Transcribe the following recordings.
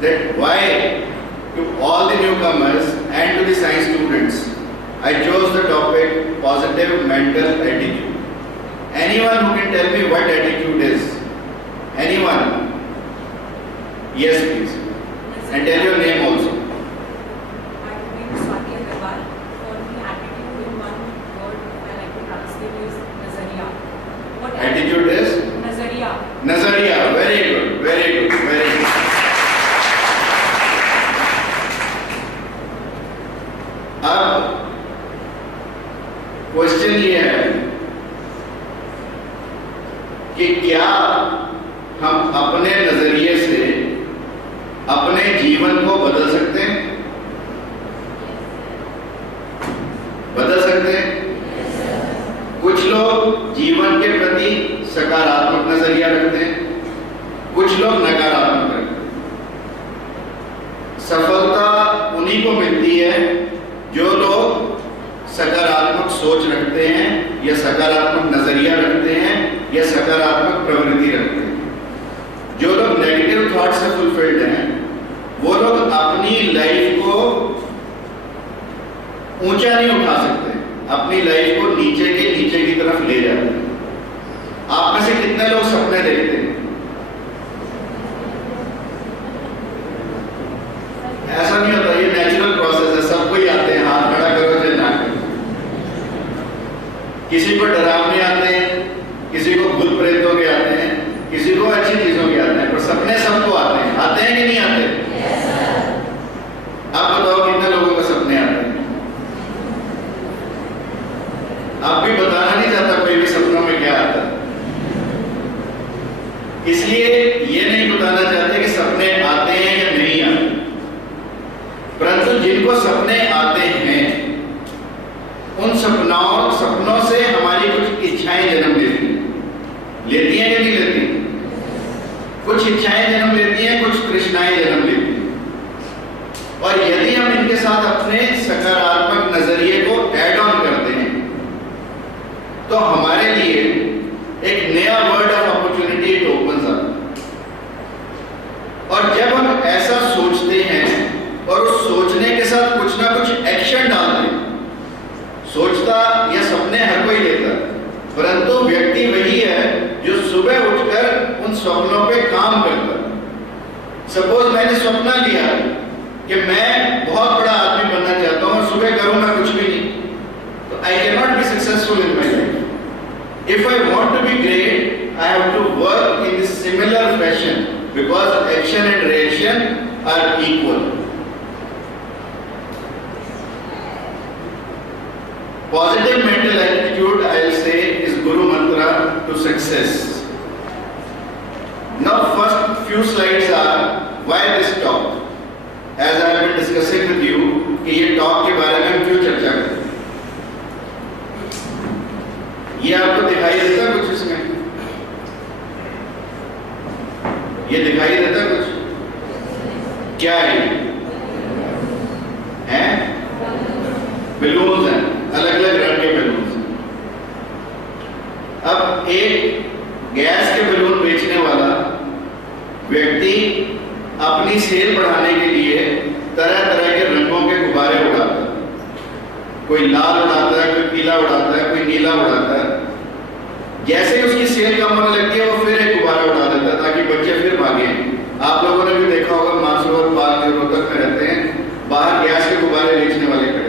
that why to all the newcomers and to the science students, I chose the topic positive mental attitude. Anyone who can tell me what attitude is? Anyone? Yes, please. And tell your name also. My name is Swati Agarwal. For me, attitude in one word I like to translate is Nazariya. What Attitude is? Nazariya. Nazariya. Very good. Very good. Very good. अब question ये है कि क्या हम अपने नजरिए से अपने जीवन को बदल सकते हैं? बदल सकते हैं? कुछ लोग जीवन के प्रति सकारात्मक नजरिया रखते हैं, कुछ लोग नकारात्मक रखते हैं। सफलता उन्हीं को मिलती है जो लोग सकारात्मक सोच रखते हैं या सकारात्मक नजरिया रखते हैं या सकारात्मक प्रवृत्ति रखते हैं। जो लोग नेगेटिव थॉट से फुलफिल्ड हैं वो लोग अपनी लाइफ को ऊंचा नहीं उठा सकते, अपनी लाइफ को नीचे के नीचे की तरफ ले जाते हैं। आप में से कितने लोग सपने देखते हैं? ऐसा नहीं होता, ये नेचुरल प्रोसेस है, सब कोई आते हैं। हाथ खड़ा करो चाहे ना करो। किसी को डरावने आते हैं, किसी को भूत प्रेतों के आते हैं, किसी को अच्छी चीजों के आते हैं, पर सपने सबको आते हैं। आते हैं कि नहीं आते? आप बताओ कितने लोगों को सपने आते हैं? आप भी बताना नहीं चाहता कोई भी सपनों में क्या आता है, इसलिए ये नहीं बताना चाहते कि सपने आते हैं या नहीं आते। परंतु जिनको सपने आते हैं उन सपनों से हमारी कुछ इच्छाएं जन्म लेती हैं या नहीं लेती? कुछ इच्छाएं जन्म लेती हैं, कुछ तृष्णाएं जन्म लेती हैं। और यदि हम इनके साथ अपने सकारात्मक नजरिए को ऐड ऑन करते हैं तो हमारे लिए एक नया world of opportunity it opens up. और जब हम ऐसा सोचते हैं और उस सोचने के साथ कुछ ना कुछ एक्शन डालते हैं, सोचता या सपने हर कोई लेता, परंतु व्यक्ति वही है जो सुबह उठकर उन सपनों पे काम करता। सपोज मैंने सपना लिया कि मैं बहुत बड़ा आदमी बनना चाहता हूं और सुबह करूंगा कुछ भी नहीं, तो I can not be successful in my life. If I want to be great I have to work in this similar fashion because action and reaction are equal. Positive mental attitude, I'll say, is Guru Mantra to success. Now, first few slides are why this talk. As I have been discussing with you, कि ये talk के बारे में हम क्यों चर्चा करें? ये आपको दिखाई देता कुछ इसमें? ये दिखाई देता कुछ? क्या है? हैं? बलून्स हैं, अलग अलग रंग के बलून। अब एक गैस के बलून बेचने वाला व्यक्ति अपनी सेल बढ़ाने के लिए तरह तरह के रंगों के गुब्बारे उड़ाता है। कोई लाल उड़ाता है, कोई पीला उड़ाता है, कोई नीला उड़ाता है। जैसे ही उसकी सेल कम होने लगती है वो फिर एक गुब्बारा उड़ा देता है ताकि बच्चे फिर भागे। आप लोगों ने भी देखा होगा, मानसरोवर पार्क जो रोहतक में रहते हैं, बाहर गैस के गुब्बारे बेचने वाले खड़े।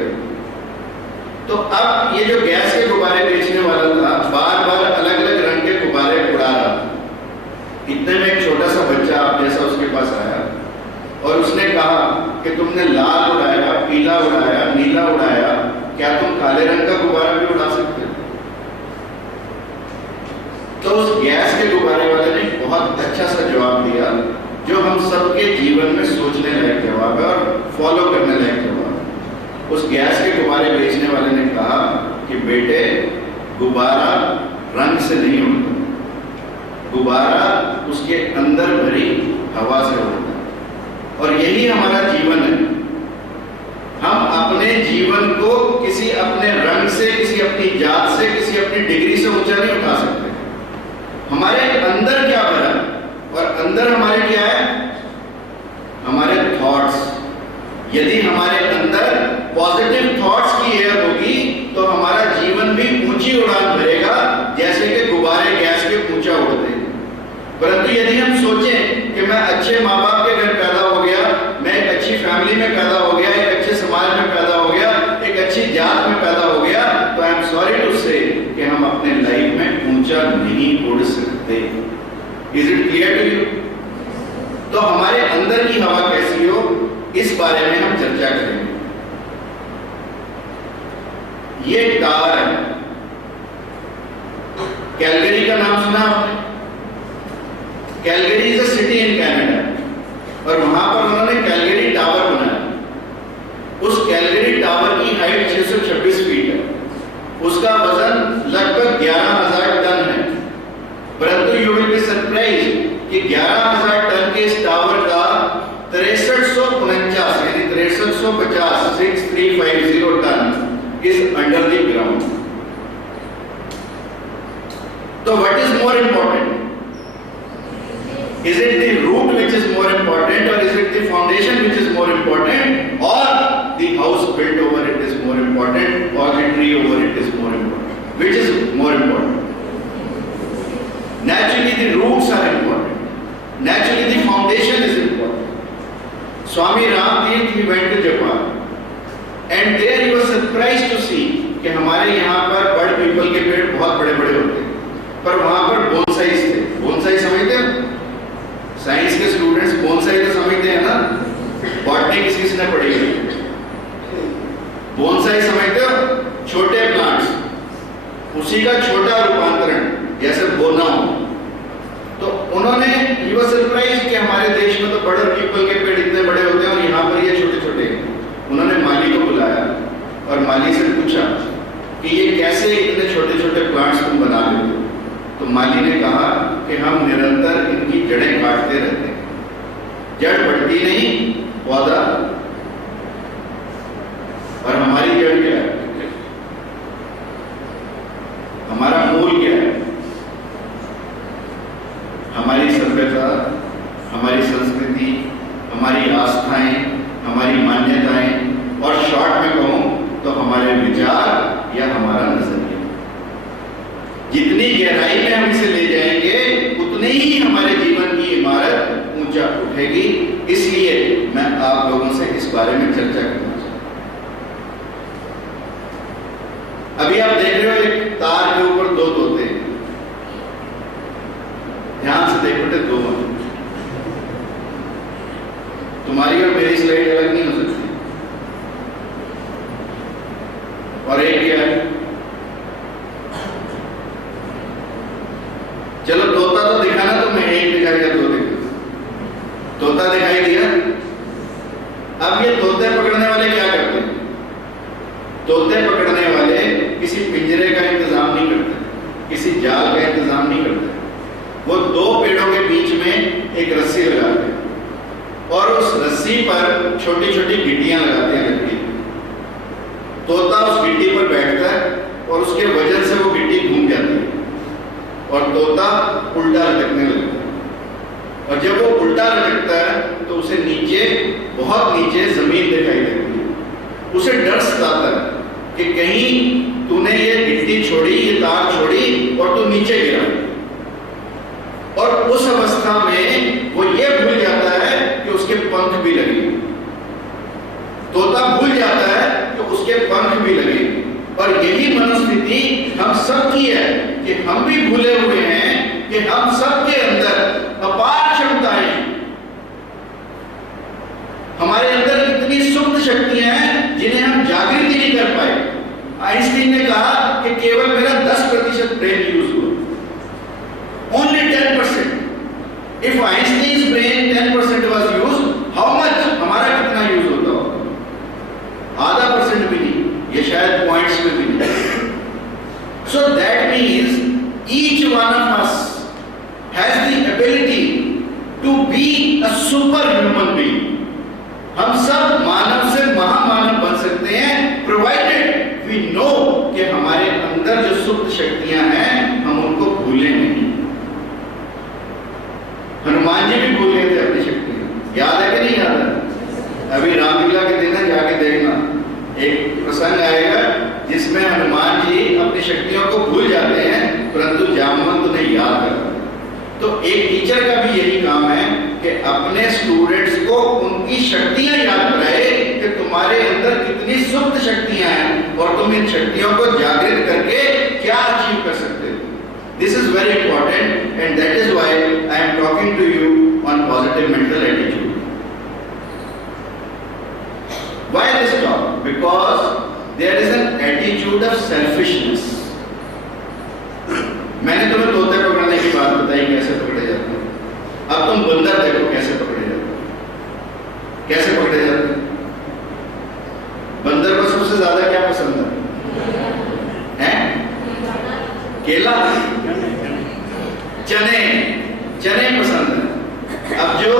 तो अब ये जो गैस के गुब्बारे बेचने वाला था बार बार अलग अलग रंग के गुब्बारे उड़ा रहा था। इतने में एक छोटा सा बच्चा आप जैसा उसके पास आया और उसने कहा कि तुमने लाल उड़ाया, पीला उड़ाया, नीला उड़ाया, क्या तुम काले रंग का गुब्बारा भी उड़ा सकते हो? तो उस गैस के गुब्बारे वाले ने बहुत अच्छा सा जवाब दिया जो हम सबके जीवन में सोचने लायक जवाब है और फॉलो करने लायक जवाब। उस गैस के गुब्बारे बेचने वाले ने कहा कि बेटे, गुब्बारा रंग से नहीं उड़ता, गुब्बारा उसके अंदर भरी हवा से उड़ता है। और यही हमारा जीवन है। हम अपने जीवन को किसी अपने रंग से, किसी अपनी जात से, किसी अपनी डिग्री से ऊंचा नहीं उठा सकते। हमारे अंदर क्या भरा और अंदर हमारे क्या है? हमारे यदि हमारे अंदर पॉजिटिव थॉट्स की एयर होगी तो हमारा जीवन भी ऊंची उड़ान भरेगा, जैसे कि गुब्बारे गैस के ऊंचा उड़ते हैं। परंतु यदि हम सोचें कि मैं अच्छे माँ बाप के घर पैदा हो गया, मैं एक अच्छी फैमिली में पैदा हो गया, एक अच्छे समाज में पैदा हो गया, एक अच्छी जात में पैदा हो गया, तो आई एम सॉरी टू से कि हम अपने लाइफ में ऊंचा नहीं उड़ सकते। Is it clear to you? तो हमारे अंदर की हवा कैसी हो, इस बारे में हम चर्चा करेंगे। ये टावर है, कैलगरी का नाम सुना आपने? Calgary is a city in Canada और वहां पर उन्होंने कैलगरी टावर बनाया। उस कैलगरी टावर की हाइट 626 फीट है, उसका वजन लगभग 11,000 टन है। परंतु यू विल बी सरप्राइज कि 11,000 टन के इस टावर का 6349 यानी 6350 6350 ton is under the ground. तो what is more important? Is it the root which is more important, or is it the foundation which is more important, or the house built over it is more important, or the tree over it is more important? Which is more important? Naturally the roots are important. Naturally the foundation is important. Swami Ramdev, he went to Japan and there he was surprised to see कि हमारे यहाँ पर बड़ people के पेड़ बहुत बड़े बड़े होते हैं, पर वहाँ पर बोनसाई थे। बोनसाई समझते हैं? साइंस के स्टूडेंट्स बोनसाई तो समझते हैं ना, बॉटनी किसी ने पढ़ी है। बोनसाई समझते हो? छोटे प्लांट्स, उसी का छोटा रूपांतरण, जैसे बोना हो। तो उन्होंने ही वाज सरप्राइज कि हमारे देश में तो बड़े पीपल के पेड़ इतने बड़े होते हैं और यहाँ पर ये छोटे छोटे। उन्होंने माली को बुलाया और माली से पूछा कि ये कैसे इतने छोटे छोटे प्लांट्स तुम बना लेते हो? तो माली ने कहा कि हम निरंतर इनकी जड़ें काटते रहते हैं, जड़ बढ़ती नहीं, पौधा। और हमारी जड़ क्या है? हमारा मूल क्या है? हमारी सभ्यता, हमारी संस्कृति, हमारी आस्थाएं, हमारी मान्यताएं, और शॉर्ट में कहूं तो हमारे विचार या हमारा नजरिया। जितनी गहराई में हम इसे ले जाएंगे उतनी ही हमारे जीवन की इमारत ऊंचा उठेगी। इसलिए मैं आप लोगों से इस बारे में चर्चा करना चाहता हूं। अभी आप देख रहे हो एक तार के ऊपर दो तोते, ध्यान से देखो बेटे, दो हैं। तुम्हारी और मेरी स्लाइड अलग नहीं हो सकती। और एक क्या है? चलो तोता तो दिखाना, तो मैं एक दिखाई या दो दिखा, तोता दिखाई दिया। अब ये तोते पकड़ने वाले क्या करते हैं? तोते पकड़ने वाले किसी पिंजरे का इंतजाम नहीं करते, किसी जाल का इंतजाम नहीं करते। वो दो पेड़ों के बीच में एक रस्सी लगाते हैं और उस रस्सी पर छोटी छोटी गिट्टियां लगाते हैं लकड़ी। तोता उस गिट्टी पर बैठता है और उसके वजन से वो गिट्टी घूम जाती है और तोता उल्टा लटकने लगता है। और जब वो उल्टा लटकता है तो उसे नीचे, बहुत नीचे जमीन दिखाई देती है। उसे डर सताता है कि कहीं तूने ये गिट्टी छोड़ी, ये तार छोड़ी और तू नीचे गिरा। और उस अवस्था में वो ये भूल जाता है कि उसके पंख भी लगे। तोता भूल जाता है कि उसके पंख भी लगे। और यही मनोस्थिति हम सब की है कि हम भी भूले हुए हैं कि हम सबके अंदर अपार क्षमताएं, हमारे अंदर इतनी सुप्त शक्तियां हैं जिन्हें हम जागृत नहीं कर पाए। आइंस्टीन ने कहा कि केवल मेरा 10% ब्रेन यूज हुआ, only 10%। If Einstein's brain 10% was use, how much हमारा कितना यूज होता होगा? आधा % भी नहीं, ये शायद पॉइंट्स में भी नहीं। So that means each one of us has the ability to be a superhuman being. हम सब मानव से महामानव बन सकते हैं, provided we know कि हमारे अंदर जो सुप्त शक्तियां हैं हम उनको भूले नहीं। हनुमान जी भी भूल गए थे अपनी शक्तियां, याद है कि नहीं याद है? अभी रामलीला के तो एक टीचर का भी यही काम है कि अपने स्टूडेंट्स को उनकी शक्तियां याद कराए कि तुम्हारे अंदर कितनी सुप्त शक्तियां हैं और तुम इन शक्तियों को जागृत करके क्या अचीव कर सकते हो. This is very important and that is why I am talking to you on positive mental attitude. Why this talk? Because there is an attitude of selfishness. मैंने तुम्हें तोते पकड़ने की बात बताई, कैसे पकड़े जाते हैं. अब तुम बंदर देखो कैसे पकड़े जाते हैं. कैसे पकड़े जाते हैं? बंदर को सबसे ज्यादा क्या पसंद है? केला, चने, चने पसंद है. अब जो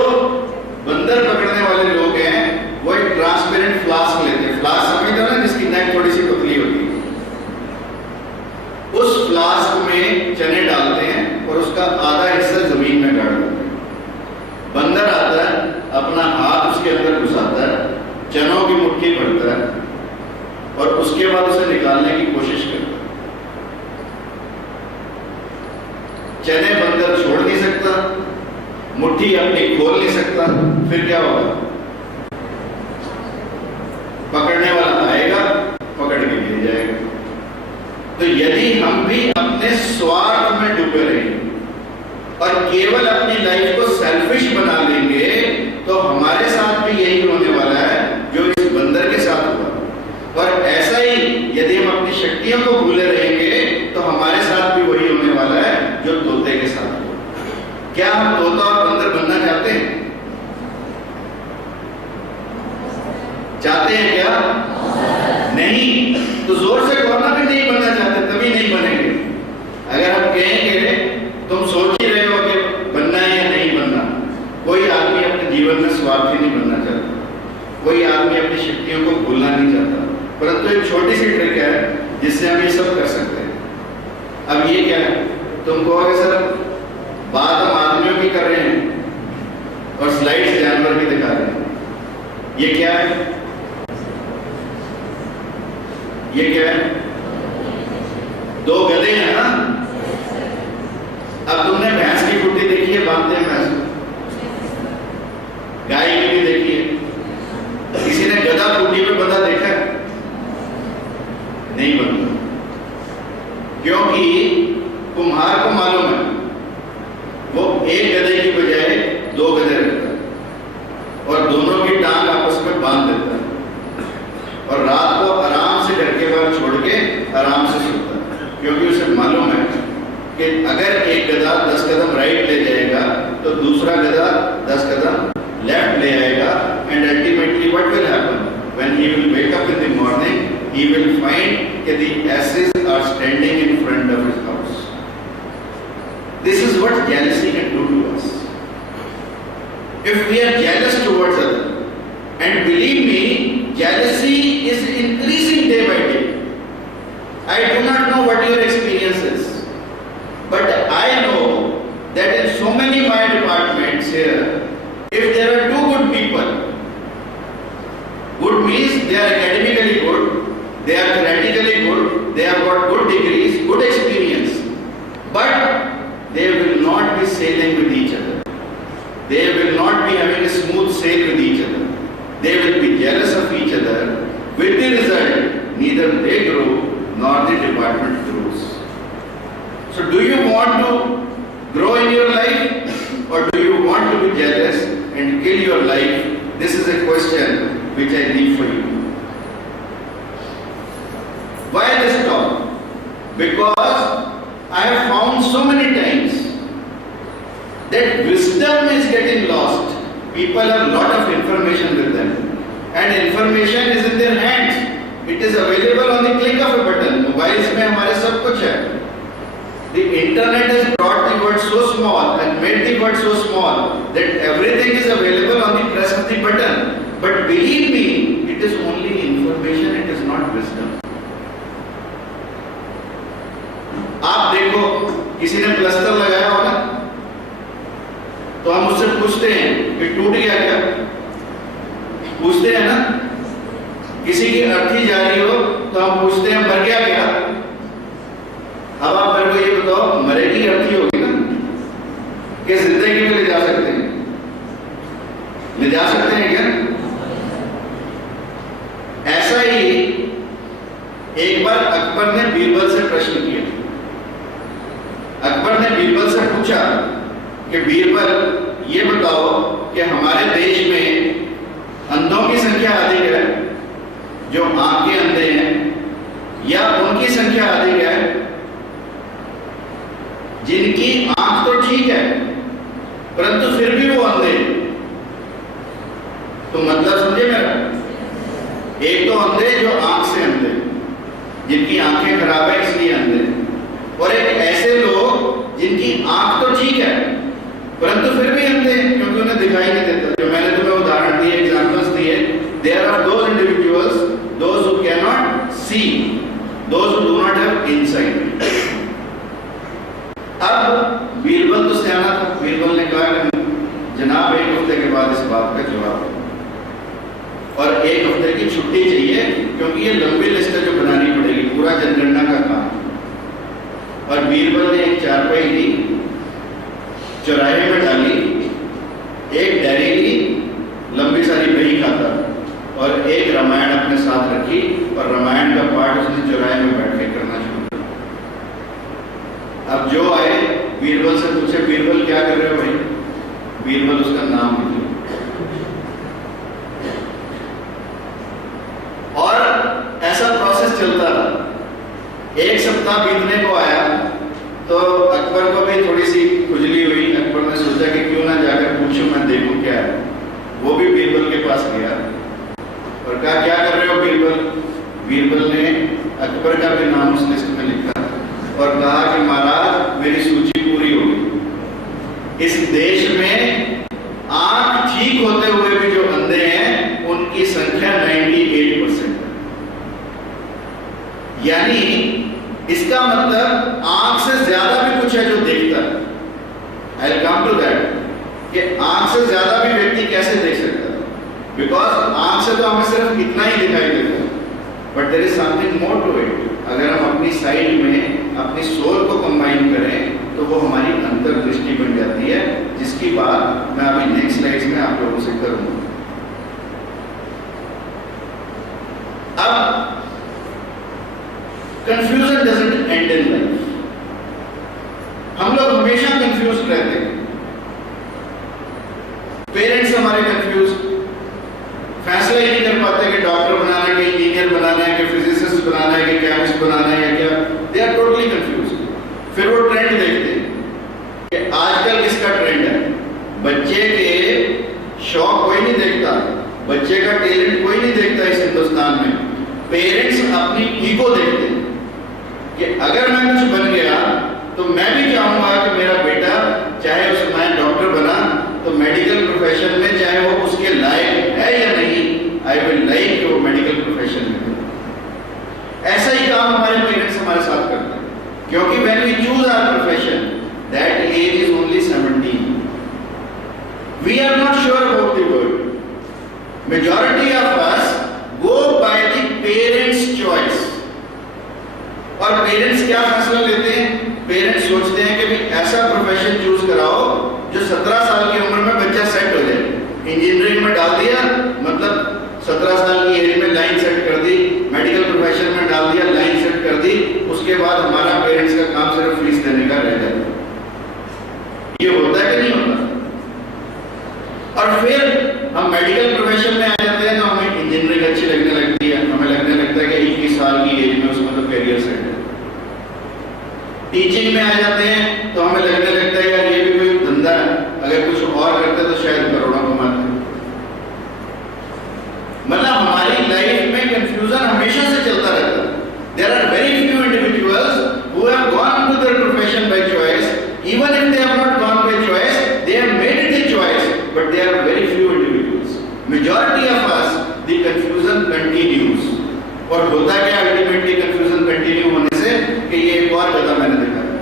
बंदर पकड़ने वाले लोग हैं वो एक ट्रांसपेरेंट फ्लास्क लेते हैं. फ्लास्क समझते हो ना, जिसकी नेक थोड़ी सी पतली होती है. उस फ्लास्क में चने डालते हैं और उसका आधा हिस्सा जमीन में गाड़ देते हैं. बंदर आता है, अपना हाथ उसके अंदर घुसाता है, चनों की मुट्ठी भरता है और उसके बाद उसे निकालने की कोशिश करता है. चने बंदर छोड़ नहीं सकता, मुट्ठी अपनी खोल नहीं सकता. फिर क्या होगा? पकड़ने वाला आएगा, पकड़ के ले जाएगा. तो यदि हम भी अपने स्वार्थ में डूबे रहेंगे और केवल अपनी लाइफ को सेल्फिश बना लेंगे तो हमारे साथ भी यही होने वाला है जो इस बंदर के साथ हुआ. और ऐसा ही यदि हम अपनी शक्तियों को भूले रहेंगे तो हमारे साथ भी वही होने वाला है जो तोते के साथ हुआ. क्या हम तोता और बंदर बनना चाहते हैं? चाहते हैं क्या? नहीं. तो जोर से कहना भी नहीं बनना चाहते, तभी नहीं बनेंगे. अगर हम कहेंगे तुम सोच ही रहे हो कि बनना है या नहीं बनना. कोई आदमी अपने जीवन में स्वार्थी नहीं बनना चाहता, कोई आदमी अपनी शक्तियों को भूलना नहीं चाहता. परंतु एक छोटी सी ट्रिक है जिससे हम ये सब कर सकते हैं. अब ये क्या है? तुम कहोगे सर बात हम आदमियों की कर रहे हैं और स्लाइड से जानवर भी दिखा रहे हैं. ये क्या है? ये क्या है? दो गधे हैं ना. अब तुमने भैंस की कुट्टी देखी है, बांधते हैं भैंस को. गाय की भी देखी है. किसी ने गधा कुट्टी पे बंधा देखा है? नहीं बंधा. क्योंकि कुम्हार को मालूम है वो एक गधे की बजाय दो गधे रखता है और दोनों की टांग आपस में बांध देता है और रात को आराम से घर के बाहर छोड़ के आराम से सोता है. क्योंकि उसे मालूम है कि अगर एक गधा 10 कदम राइट ले जाएगा तो दूसरा गधा 10 कदम लेफ्ट ले आएगा. And ultimately what will happen when he will wake up in the morning? he will find that the asses are standing in front of his house. This is what jealousy can do to us. If we are jealous towards others, and believe me, jealousy is increasing day by day. I do not know what your experience is, but I know that in so many my departments here, if there are two good people, good means they are academically good, they are theoretically good, they have got good degrees, good experience, but they will not be sailing with each other. They will not be having a smooth sail with each other. They will be jealous of each other. With the result, neither they grow nor the department grows. So do you want to grow in your life or do you want to be jealous and kill your life? This is a question which I leave for you. Why this talk? Because I have found so many times that wisdom is getting lost. People have a lot of information with them and information is in their hands. It is available on the click of a button. Mobiles में हमारे सब कुछ है. The internet has brought the word so small and made the word so small that everything is available on the press of the button. But believe me, it is only information, it is not wisdom. आप देखो किसी ने plaster लगाया हो ना, तो हम उससे पूछते हैं कि टूट गया क्या? पूछते हैं ना. किसी की अर्थी जा रही हो तो हम पूछते हैं मर गया क्या? अब आप मेरे को ये बताओ, मरेगी अर्थी होगी ना. ले जा सकते हैं क्या? ऐसा ही एक बार अकबर ने बीरबल से प्रश्न किया। अकबर ने बीरबल से पूछा कि बीरबल ये बताओ कि हमारे देश में अंधों की संख्या अधिक है, जो आंख के अंधे हैं, या उनकी संख्या अधिक है जिनकी आंख तो ठीक है परंतु फिर भी वो अंधे? तो मतलब समझे मेरा? एक तो अंधे जो आंख से अंधे, जिनकी आंखें खराब है इसलिए अंधे, और एक ऐसे लोग जिनकी आंख तो ठीक है परंतु फिर भी अंधे क्योंकि उन्हें दिखाई नहीं देता। जो मैंने तुम्हें उदाहरण दिए, एग्जांपल्स दिए, there are those individuals those who can not see, those who do not have insight. अब बीरबल तो सियाना था, बीरबल ने कहा कि जनाब एक हफ्ते के बाद इस बात का जवाब है, और एक हफ्ते की छुट्टी चाहिए क्योंकि ये लंबी लिस्ट है जो बनानी पड़ेगी, पूरा जनगणना का काम। और बीरबल ने एक चारपाई ली, चौराहे में डाली, एक डायरी ली, लंबी सारी बही खाता, और एक रामायण अपने साथ रखी, और रामायण का पाठ उसने चौराहे में बैठ के करना शुरू किया। अब जो आए बीरबल से पूछे, बीरबल क्या कर रहे हो भाई? बीरबल उसका नाम लिखे, और ऐसा प्रोसेस चलता रहा। एक सप्ताह बीतने को आया तो अकबर को भी थोड़ी सी खुजली हुई। अकबर ने सोचा कि क्यों ना जाकर पूछूं, मैं देखूं क्या है। वो भी बीरबल के पास गया और कहा क्या कर रहे हो बीरबल? बीरबल ने अकबर का भी नाम उस लिस्ट में लिखा और कहा कि महाराज मेरी सूची पूरी हो गई। इस देश में आंख ठीक होते हुए भी जो अंधे हैं उनकी संख्या 98%। यानी इसका मतलब आंख से ज्यादा भी कुछ है जो देखता है। I will come to that कि आंख से ज्यादा भी व्यक्ति कैसे देख सकता है, बिकॉज आंख से तो हमें सिर्फ इतना ही दिखाई देता है, but there is something more to it. अगर हम अपनी साइड में अपनी सोल को कंबाइन करें तो वो हमारी अंतर्दृष्टि बन जाती है, जिसकी बात मैं अभी नेक्स्ट स्लाइड्स में आप लोगों से करूंगा। अब confusion doesn't and in life. हम लोग हमेशा कंफ्यूज रहते हैं। पेरेंट्स हमारे कंफ्यूज, फैसला ही नहीं कर पाते कि डॉक्टर बनाना है, कि इंजीनियर बनाना है, कि फिजिसिस्ट बनाना है, कि केमिस्ट बनाना है या क्या। They are totally confuse. फिर वो ट्रेंड देखते हैं कि आजकल किसका ट्रेंड है। बच्चे के शौक कोई नहीं देखता, बच्चे का टैलेंट कोई नहीं देखता इस हिंदुस्तान में। पेरेंट्स अपनी ईगो देखते हैं कि अगर मैं कुछ बन गया तो मैं भी चाहूंगा कि मेरा बेटा चाहे मैं डॉक्टर बना तो मेडिकल प्रोफेशन में, चाहे वो उसके लायक है या नहीं, आई विल लाइक वो मेडिकल प्रोफेशन में। ऐसा ही काम हमारे पेरेंट्स हमारे साथ करते हैं, क्योंकि when we choose our profession that age is only 17। We are not sure about the world. Majority of us go by the parents choice. और पेरेंट्स क्या फैसला लेते हैं? पेरेंट्स सोचते हैं कि भी ऐसा प्रोफेशन चूज कराओ जो 17 साल की उम्र में बच्चा सेट हो जाए। इंजीनियरिंग में डाल दिया, मतलब 17 साल की एज में लाइन सेट कर दी, मेडिकल प्रोफेशन में डाल दिया, लाइन सेट कर दी, उसके बाद हमारा पेरेंट्स का काम सिर्फ फीस देने का रह जाता है। ये होता है कि नहीं होता? और फिर हम मेडिकल प्रोफेशन में आ जाते हैं तो हमें इंजीनियरिंग अच्छी लगने लगती है, हमें लगने लगता है कि 21 साल की एज में उसमें तो करियर सेट है। टीचिंग में आ जाते हैं तो हमें लगने लगता है यार ये भी कोई धंधा है, अगर कुछ और करते तो शायद करोड़ों कमाते। मतलब हमारी लाइफ में कंफ्यूजन हमेशा से चलता रहता है। There are very few individuals who have gone to their profession by choice, even if they have not gone by choice, they have made it the choice, but there are very few individuals. Majority of us the confusion continues. और होता क्या ultimately confusion continue होने से कि ये एक और गधा मैंने देखा है,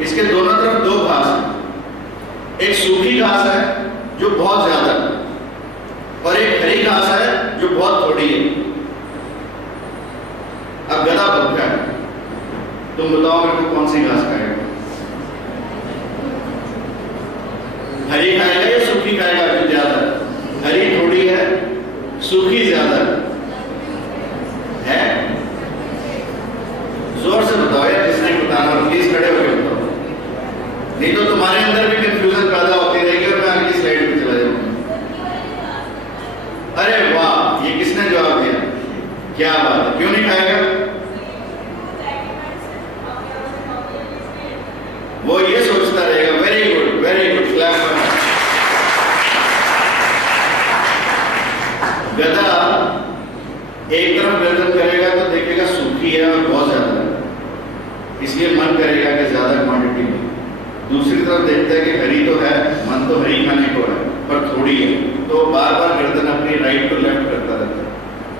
इसके दोनों तरफ दो घास है। एक सूखी घास है जो बहुत ज्यादा है, और एक हरी घास है जो बहुत थोड़ी है। अब गधा भूखा है, तुम बताओ मेरे को कौन सी घास खाएगा? हरी खाएगा या सूखी खाएगा जो ज्यादा? सुखी ज्यादा है? जोर से बताओ यार, किसने बताना, प्लीज खड़े होकर बताओ, नहीं तो तुम्हारे अंदर भी कंफ्यूजन पैदा होती रहेगी और मैं अगली स्लाइड पे चला जाऊंगा। अरे वाह, ये किसने जवाब दिया? क्या बात है, क्यों नहीं खाएगा? वो ये सोचता रहेगा। Very good, very good, clap. गधा एक तरफ गर्दन करेगा तो देखेगा सूखी है और बहुत ज्यादा है, इसलिए मन करेगा कि ज्यादा क्वांटिटी में। दूसरी तरफ देखता है कि हरी तो है, मन तो हरी खाने को है पर थोड़ी है, तो बार बार गर्दन अपनी राइट टू लेफ्ट करता रहता है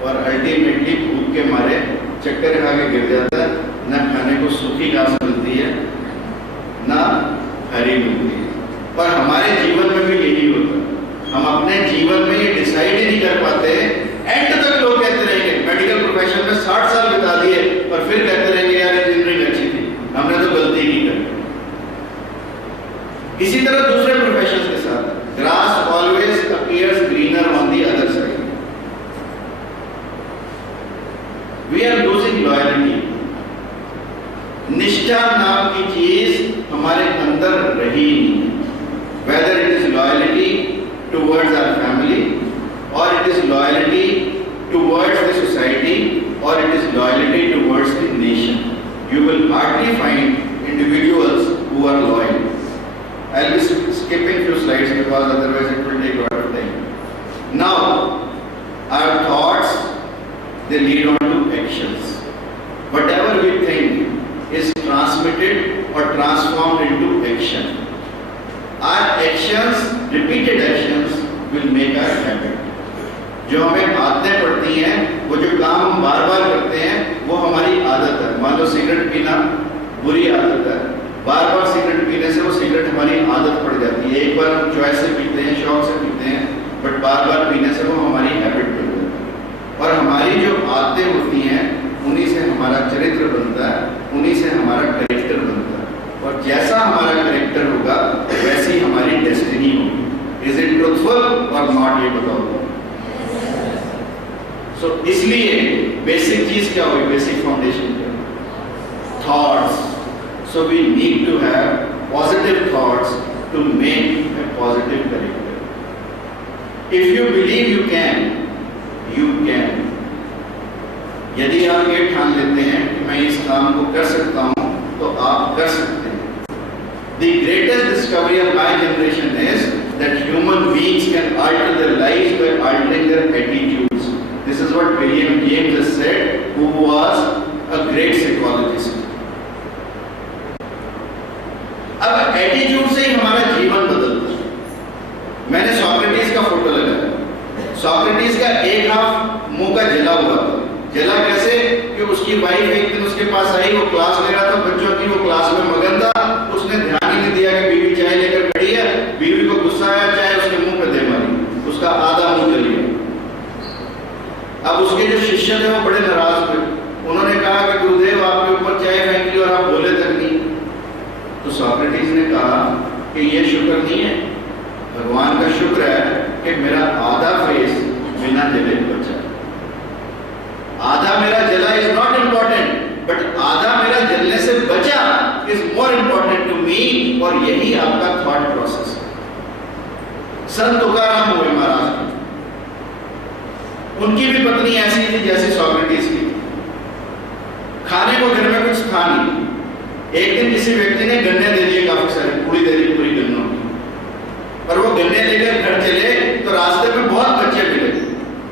और अल्टीमेटली भूख के मारे चक्कर खा के गिर जाता है। न खाने को सूखी घास मिलती है ना हरी मिलती है। पर हमारे जीवन में भी यही होता है, हम अपने जीवन में ये डिसाइड ही नहीं कर पाते। एंड तक लोग कहते रहेंगे, मेडिकल प्रोफेशन में 60 साल बिता दिए और फिर कहते रहेंगे यार इंजीनियरिंग अच्छी थी, हमने तो गलती नहीं करी। इसी तरह दूसरे प्रोफेशंस के साथ, grass always appears greener on the other side. We are losing loyalty. निष्ठा नाम की चीज हमारे अंदर रही नहीं। Whether it is loyalty towards our family, or it is loyalty towards the society, or it is loyalty towards the nation. You will hardly find individuals who are loyal. I'll be skipping few slides because otherwise it will take a lot of time. Now, our thoughts, they lead on to actions. Whatever we think is transmitted or transformed into action. Our actions, repeated actions, will make our habit. जो हमें आदतें पड़ती हैं, वो जो काम हम बार बार करते हैं, वो हमारी आदत है। मान लो सिगरेट पीना बुरी आदत है, बार बार सिगरेट पीने से वो सिगरेट हमारी आदत पड़ जाती है। एक बार हम चॉइस से पीते हैं, शौक से पीते हैं, बट बार बार पीने से वो हमारी हैबिट बन जाती है। और हमारी जो आदतें होती हैं, उन्हीं से हमारा चरित्र बनता है, उन्हीं से हमारा कैरेक्टर बनता है। और जैसा हमारा कैरेक्टर होगा वैसी हमारी डेस्टिनी होगी। इज इट ट्रूथफुल और नॉट, ये बताओ। So, इसलिए बेसिक चीज क्या हुई, बेसिक फाउंडेशन क्या? Thoughts. So we need to have positive thoughts to make a positive character. If you believe you can, you can. यदि आप ये ठान लेते हैं कि मैं इस काम को कर सकता हूं, तो आप कर सकते हैं। The greatest discovery of my generation is that human beings can alter their lives by altering their attitudes. This is what William James has said, who was a great psychologist. अब एटीट्यूड से ही हमारा जीवन बदलता है। मैंने Socrates का photo लगाया। Socrates का एक हाथ मुंह का जला हुआ था। जला कैसे? कि उसकी वाइफ एक दिन उसके पास आई, वो क्लास ले रहा था बच्चों की, वो क्लास में मगन था, उसने ध्यान ही नहीं दिया कि बीवी चाय लेकर खड़ी है। बीवी को गुस्सा आया, चाय उसके मुंह पे दे मारी, उसका आधा मुंह जल गया। अब उसके जो शिष्य थे वो बड़े नाराज हुए। उन्होंने कहा कि गुरुदेव आपके ऊपर चाय फेंक ली और आप बोले तक नहीं। तो सॉक्रेटिस ने कहा कि ये शुक्र नहीं है, भगवान का शुक्र है कि मेरा आधा फेस बिना जले बचा। आधा मेरा जला इज नॉट इम्पोर्टेंट, बट आधा मेरा जलने से बचा is more important to me. और यही आपका थॉट प्रोसेस है। संत तुकाराम हुए महाराज, उनकी भी पत्नी ऐसी थी जैसे सॉक्रेटिस की। खाने को घर में कुछ था नहीं। एक दिन किसी व्यक्ति ने गन्ने दे दिए, काफी सारे, पूरी दे दी, पूरी गन्नों की। पर वो गन्ने लेकर घर चले तो रास्ते में बहुत बच्चे मिले।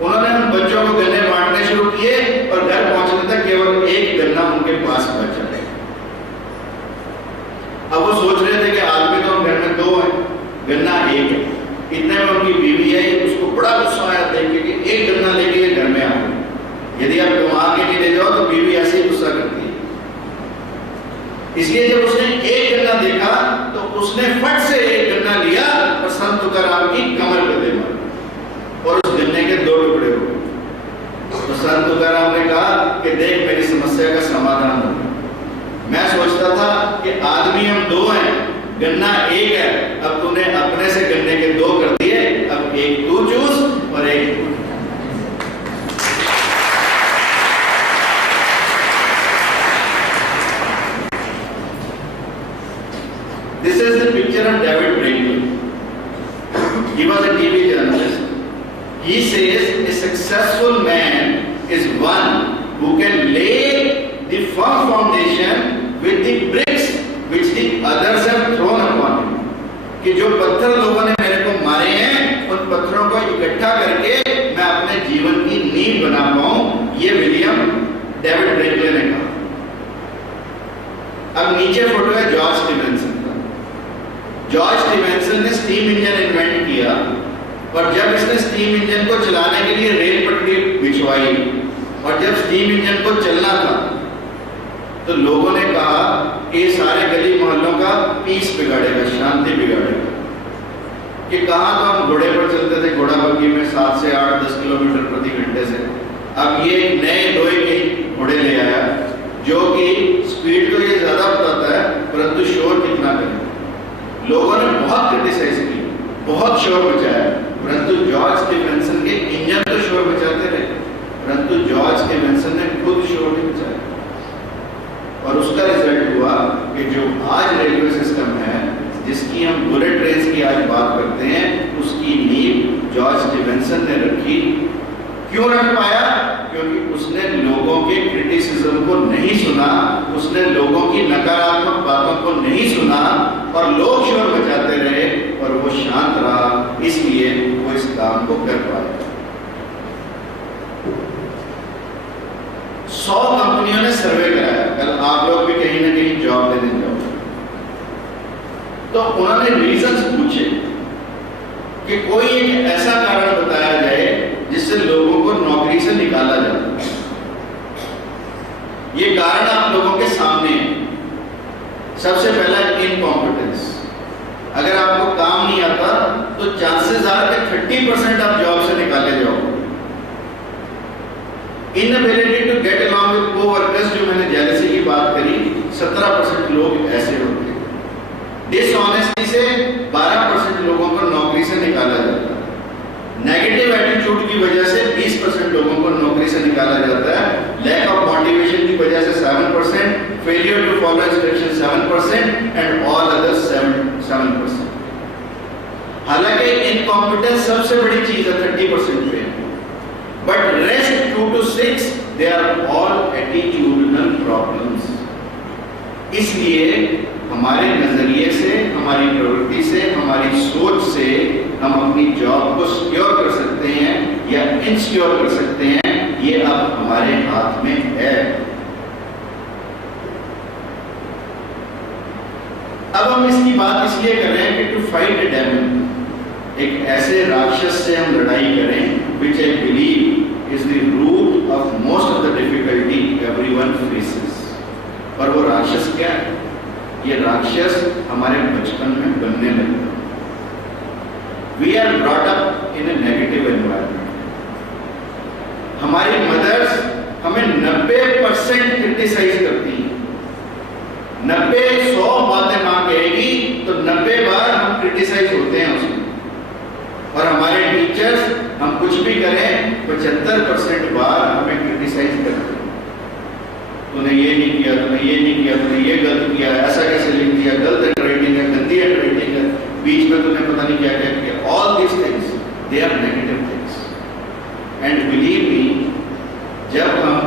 उन्होंने उन बच्चों को गन्ने बांटने शुरू किए और घर पहुंचने तक केवल एक गन्ना उनके पास बचा। अब वो सोच रहे थे कि आदमी तो घर में दो है, गन्ना एक है। इतने में उनकी बीवी है, उसको बड़ा गुस्सा आया देख के कि एक गन्ना लेके घर में आ गए। यदि आप कमा के नहीं ले जाओ तो बीवी ऐसे ही गुस्सा करती है। इसलिए जब उसने एक गन्ना देखा तो उसने फट से एक गन्ना लिया और संत तुकाराम की कमर पे दे मारा और उस गन्ने के दो टुकड़े हो गए। तो संत तुकाराम ने कहा कि देख, मेरी समस्या का समाधान हो गया। मैं सोचता था कि आदमी हम दो हैं, गन्ना एक है, अब तूने अपने से गन्ने के दो कर दिए, अब एक तू चूस और एक। He was a TV journalist. He says a successful man is one who can lay the firm foundation with the bricks which the others have thrown upon him. कि जो पत्थर लोगों ने मेरे को मारे हैं, उन पत्थरों को इकट्ठा करके मैं अपने जीवन की नींव बना पाऊं, ये विलियम डेविड ब्रेकले ने कहा। अब नीचे फोटो है जॉर्ज स्टीवेंसन का। जॉर्ज स्टीवेंसन ने स्टीम इंजन इन्वेंट किया, और जब इसने स्टीम इंजन को चलाने के लिए रेल पटरी बिछवाई, और जब स्टीम इंजन को चलना था, तो लोगों ने कहा कि ये सारे गली मोहल्लों का पीस बिगाड़ेगा, शांति बिगाड़ेगा। कि कहाँ तो हम घोड़े पर चलते थे, घोड़ा बग्गी में 7 से 8-10 किलोमीटर प्रति घंटे से, अब ये नए लोहे के घोड़े ले आया, जो कि स्पीड तो ये ज्यादा बताता है, परंतु शोर कितना करेगा। लोगों ने बहुत क्रिटिसाइज की, बहुत शोर मचाया, परंतु जॉर्ज स्टीवेंसन के इंजन तो शोर मचाते रहे, परंतु जॉर्ज स्टीवेंसन ने खुद शोर नहीं मचाया। और उसका रिजल्ट हुआ कि जो आज रेलवे सिस्टम है, जिसकी हम बुलेट ट्रेन की आज बात करते हैं, उसकी नींव जॉर्ज स्टीवेंसन ने रखी। क्यों रख पाया? क्योंकि उसने लोगों के क्रिटिसिज्म को नहीं सुना, उसने लोगों की नकारात्मक बातों को नहीं सुना, और लोग शोर मचाते रहे और वो शांत रहा, इसलिए वो इस काम को कर पाया। 100 कंपनियों ने सर्वे कराया, कल आप लोग भी कहीं ना कहीं जॉब लेने जाओ, तो उन्होंने रीजंस पूछे कि कोई एक ऐसा कारण बताया जाए जिससे लोगों को नौकरी से निकाला जाता है। ये कारण आप लोगों के सामने है। सबसे पहला इनकॉम्पिटेंस। अगर आपको काम नहीं आता तो चांसेस आर कि 30% आप जॉब से निकाले जाओ। Inability to get along with coworkers, जो मैंने जेलसी की बात करी, 17% लोग ऐसे होते हैं। डिसऑनेस्टी से 12% लोगों को नौकरी से निकाला जाता है। नेगेटिव एटीट्यूड की वजह से 20% लोगों को नौकरी से निकाला जाता है। लैक ऑफ मोटिवेशन की वजह से 7%, failure to follow instruction 7%, and all others 7%। हालांकि इनकॉम्पिटेंस सबसे बड़ी चीज है 30% पे, but rest 2 to 6 they are all attitudinal problems. इसलिए हमारे नजरिए से, हमारी प्रवृत्ति से, हमारी सोच से हम अपनी जॉब को सिक्योर कर सकते हैं या इनसिक्योर कर सकते हैं, ये अब हमारे हाथ में है। अब हम इसकी बात इसलिए कर रहे हैं कि टू फाइट अ डेमन, एक ऐसे राक्षस से हम लड़ाई करें, which I believe is the root of most of the difficulty everyone faces। और वो राक्षस क्या है? ये राक्षस हमारे बचपन में बनने लगता है। We are brought up in a negative environment। हमारी मदर्स हमें 90% क्रिटिसाइज करती हैं। 90-100 बातें मां कहेगी तो 90 बार हम क्रिटिसाइज होते हैं उसमें। और हमारे टीचर्स हम कुछ भी करें 75% बार हमें क्रिटिसाइज करते हैं। तूने ये नहीं किया, तूने ये नहीं किया, तूने ये गलत किया, ऐसा कैसे लिख दिया, गलत हैंडराइटिंग है, गंदी हैंडराइटिंग है, बीच में तूने पता नहीं क्या क्या किया। All these things they are negative things. And believe me, जब हम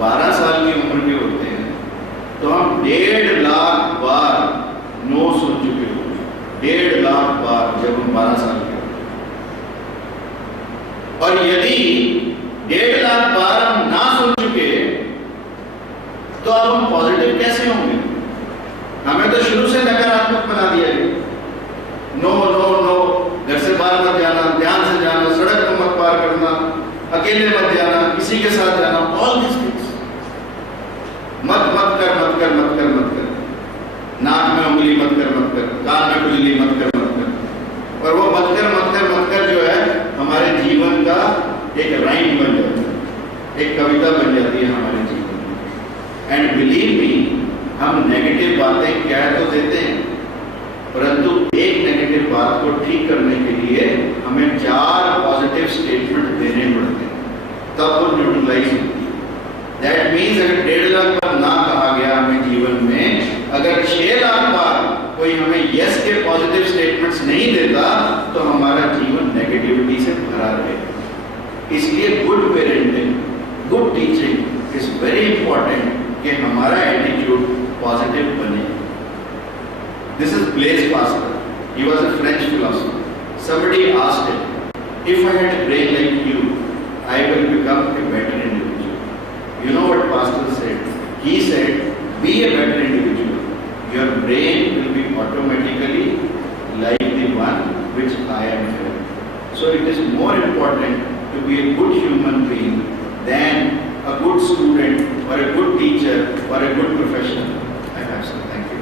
12 साल की उम्र के होते हैं तो हम 1.5 लाख बार नो सुन चुके होते हैं। 1.5 लाख बार जब हम 12 साल के होते हैं। और यदि 1.5 लाख बार हम ना सुन चुके तो अब हम पॉजिटिव कैसे होंगे? हमें तो शुरू से नकारात्मक बना दिया गया। नो नो नो, घर से बाहर मत जाना, ध्यान से जाना, सड़क को मत पार करना, अकेले मत जाना, किसी के साथ जाना, ऑल दिस थिंग्स। मत मत कर, मत कर, मत कर, मत कर, नाक में उंगली मत कर, मत कर, कान में खुजली मत कर, मत कर। और वो मत कर, मत कर, मत कर जो है हमारे जीवन का एक राइम बन जाता है, एक कविता बन जाती है हमारे जीवन। एंड बिलीव मी, हम नेगेटिव बातें कह तो देते हैं, परंतु एक नेगेटिव बात को ठीक करने के लिए हमें 4 पॉजिटिव स्टेटमेंट देने पड़ते हैं, तब वो न्यूट्रलाइज होती है। दैट मीन्स अगर 1.5 लाख बार ना कहा गया हमें जीवन में, अगर 6 लाख बार कोई हमें यस के पॉजिटिव स्टेटमेंट्स नहीं देता, तो हमारा जीवन जीवन नेगेटिविटी से भरा रहे। इसलिए good parenting, good teaching is very important कि हमारा एटीट्यूड पॉजिटिव बने। This is Blaise Pascal, he was a French philosopher. Somebody asked him, if I had a brain like you, I will become a better individual. You know what Pascal said? He said, be a better individual. Your brain will be automatically like the one which I am here. So it is more important to be a good human being than a good student or a good teacher or a good professional. I have said, thank you.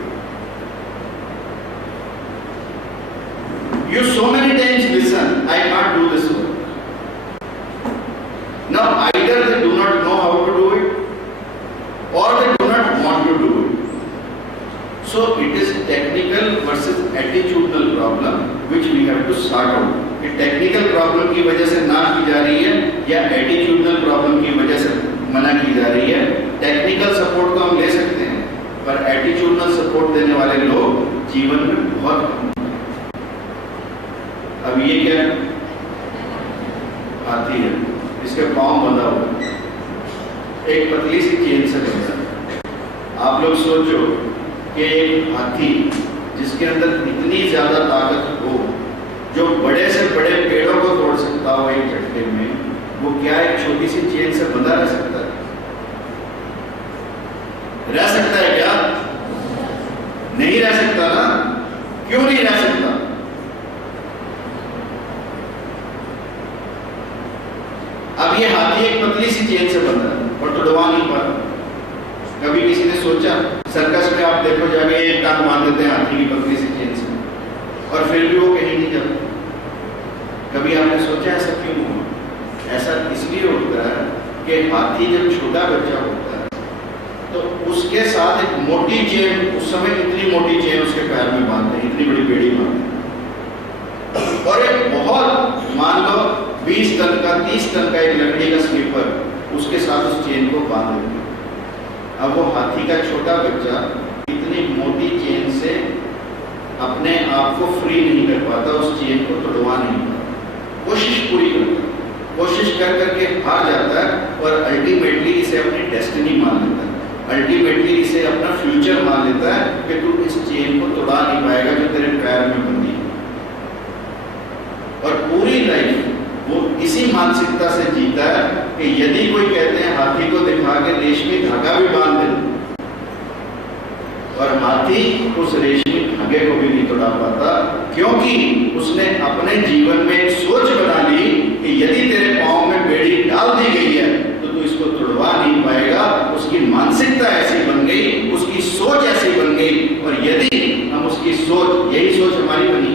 You so many times listen, I can't do this work. Now either they do not know how to do it or they do not want to do it. So it is technical versus attitudinal problem which we have to sort out. ये technical problem की वजह से ना की जा रही है या एटीट्यूडनल प्रॉब्लम की वजह से मना की जा रही है। टेक्निकल सपोर्ट तो हम ले सकते हैं, पर एटीट्यूडनल सपोर्ट देने वाले लोग जीवन में बहुत कम। अब ये क्या हाथी है, इसके पांव बंधा हुआ, एक पतली सी चेन से बंधा। आप लोग सोचो कि एक हाथी जिसके अंदर इतनी ज्यादा ताकत हो, जो बड़े से बड़े पेड़ों को तोड़ सकता हो एक झटके में, वो क्या एक छोटी सी चेन से बंधा रह सकता है? रह सकता है क्या? नहीं रह सकता ना। क्यों नहीं रह सकता? अब ये हाथी एक पतली सी चेन से बंधा है और तुड़वा नहीं पाता। कभी किसी ने सोचा, सर्कस में आप देखो जाके एक टांग बांध देते हैं हाथी की पतली सी चेन से और फिर भी वो कहीं नहीं जाता। कभी आपने सोचा ऐसा क्यों हुआ? ऐसा इसलिए होता है कि हाथी जब छोटा बच्चा होता है तो उसके साथ एक मोटी चेन, उस समय इतनी मोटी चेन उसके पैर में बांधते हैं, इतनी बड़ी बेड़ी बांधते हैं, और एक बहुत मान लो 20 टन का 30 टन का एक लकड़ी का स्लीपर उसके साथ उस चेन को बांध देते हैं। अब वो हाथी का छोटा बच्चा इतनी मोटी चेन से अपने आप को फ्री नहीं कर पाता, उस चेन को तोड़वा नहीं पाता, कोशिश पूरी करता है, कोशिश कर करके हार जाता है और अल्टीमेटली इसे अपनी डेस्टिनी मान लेता है, अल्टीमेटली इसे अपना फ्यूचर मान लेता है कि तू इस चेन को तोड़ा नहीं पाएगा जो तेरे पैर में बंधी है। और पूरी लाइफ वो इसी मानसिकता से जीता है कि यदि कोई कहते हैं हाथी को दिखा के रेशमी धागा भी बांध दे, और हाथी उस रेशमी धागे को भी नहीं तोड़ा पाता, क्योंकि उसने अपने जीवन में एक सोच बना ली कि यदि तेरे पांव में बेड़ी डाल दी गई है तो तू इसको तोड़वा नहीं पाएगा। उसकी मानसिकता ऐसी बन गई, उसकी सोच ऐसी बन गई। और यदि हम उसकी सोच, यही सोच हमारी बनी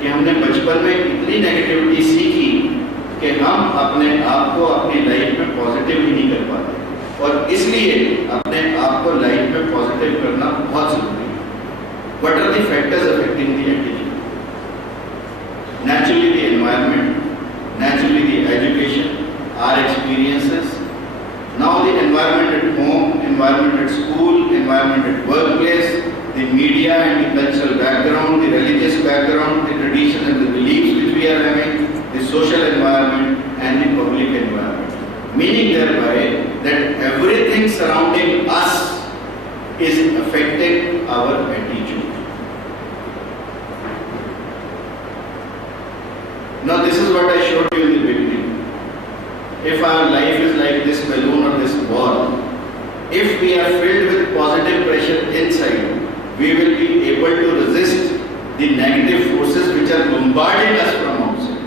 कि हमने बचपन में इतनी नेगेटिविटी सीखी कि हम अपने आप को अपनी लाइफ में पॉजिटिव ही नहीं कर पाते, और इसलिए अपने आप को लाइफ में पॉजिटिव करना बहुत जरूरी है। What are the factors affecting the attitude? Naturally the environment, naturally the education, our experiences. Now the environment at home, environment at school, environment at workplace, the media and the cultural background, the religious background, the tradition and the beliefs which we are having, the social environment and the public environment. Meaning thereby that everything surrounding us is affecting our attitude. Now this is what I showed you in the beginning. If our life is like this balloon or this ball, if we are filled with positive pressure inside, we will be able to resist the negative forces which are bombarding us from outside.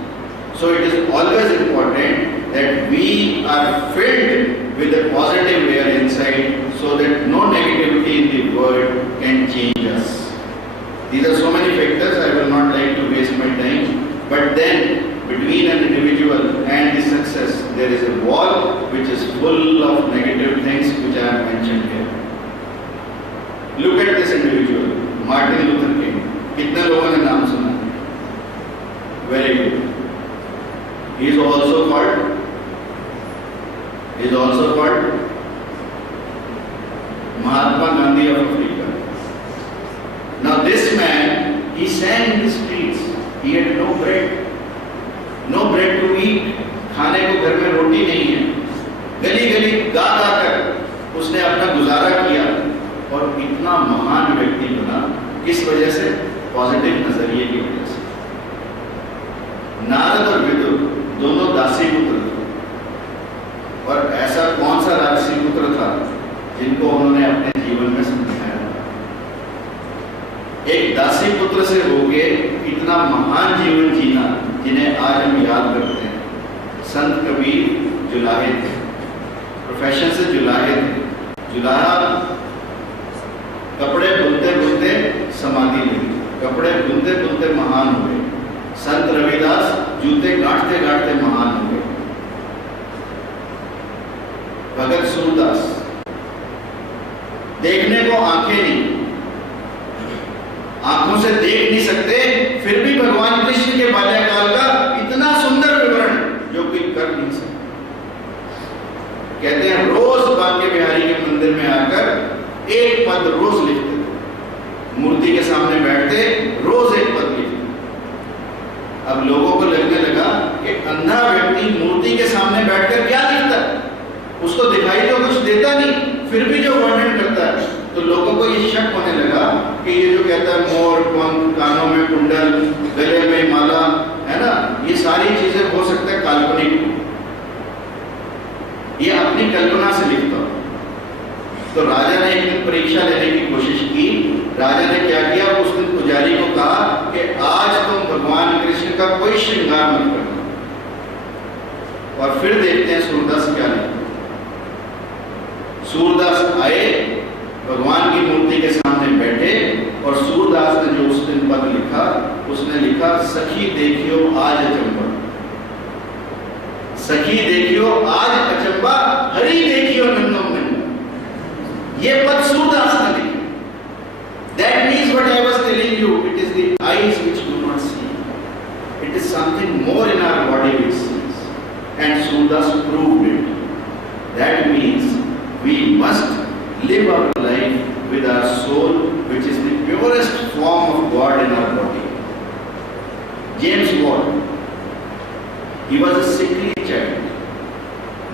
So it is always important that we are filled with a positive air inside so that no negativity in the world can change us. These are so many factors, I will not like to waste my time. But then, between an individual and the success, there is a wall which is full of negative things which I have mentioned here. Look at this individual, Martin Luther King. कितने लोगों ने नाम सुना? Very good. He is also called Mahatma Gandhi of Africa. Now this man, he sang in the streets. He had no bread. घर में रोटी नहीं है, गली गली गा गा कर उसने अपना गुजारा किया और इतना महान व्यक्ति बना। किस वजह से? पॉजिटिव नजरिए की वजह से। नारद और विदुर दोनों दासी पुत्र थे, और ऐसा कौन सा राजसी पुत्र था जिनको उन्होंने अपने जीवन में समझाया? एक दासी पुत्र से होके इतना महान जीवन जीना, जिन्हें आज हम याद करते हैं। संत कबीर जुलाहे थे, प्रोफेशन से जुलाहे थे। जुलाहा कपड़े बुनते बुनते समाधि ली, कपड़े बुनते बुनते महान हुए। संत रविदास जूते गांठते गांठते महान हुए। भगत सूरदास देखने को आंखें नहीं, आंखों से देख नहीं सकते, फिर भी भगवान कृष्ण के बाल्यकाल का इतना सुंदर विवरण जो कोई कर नहीं सकता। कहते हैं रोज बांके बिहारी के मंदिर में आकर एक पद रोज लिखते थे, मूर्ति के सामने बैठते रोज एक पद लिखते। अब लोगों को लगने लगा कि अंधा व्यक्ति मूर्ति के सामने बैठकर क्या लिखता है, उसको दिखाई तो कुछ देता नहीं, फिर भी जो वर्णन करता है। तो लोगों को ये शक होने लगा कि ये जो कहता है मोर पंख, कानों में कुंडल, गले में माला, है ना, ये सारी चीजें हो सकता है काल्पनिक, ये अपनी कल्पना से लिखता हो। तो राजा ने एक दिन परीक्षा लेने की कोशिश की। राजा ने क्या किया, उस दिन पुजारी को कहा कि आज तुम भगवान कृष्ण का कोई श्रृंगार मत करना, और फिर देखते हैं सूरदास क्या लिखते। सूरदास आए, भगवान की मूर्ति के सामने बैठे, और सूरदास ने जो उस दिन पद लिखा, उसने लिखा सखी देखियो आज अचंबा, सखी देखियो आज अचंबा, हरि देखियो नंदन नंदन। ये पद सूरदास ने लिखा। That means what I was telling you, it is the eyes which do not see. It is something more in our body which sees. And Surdas proved it. That means we must live our life with our soul, which is the purest form of God in our body. James Watt, he was a sickly child,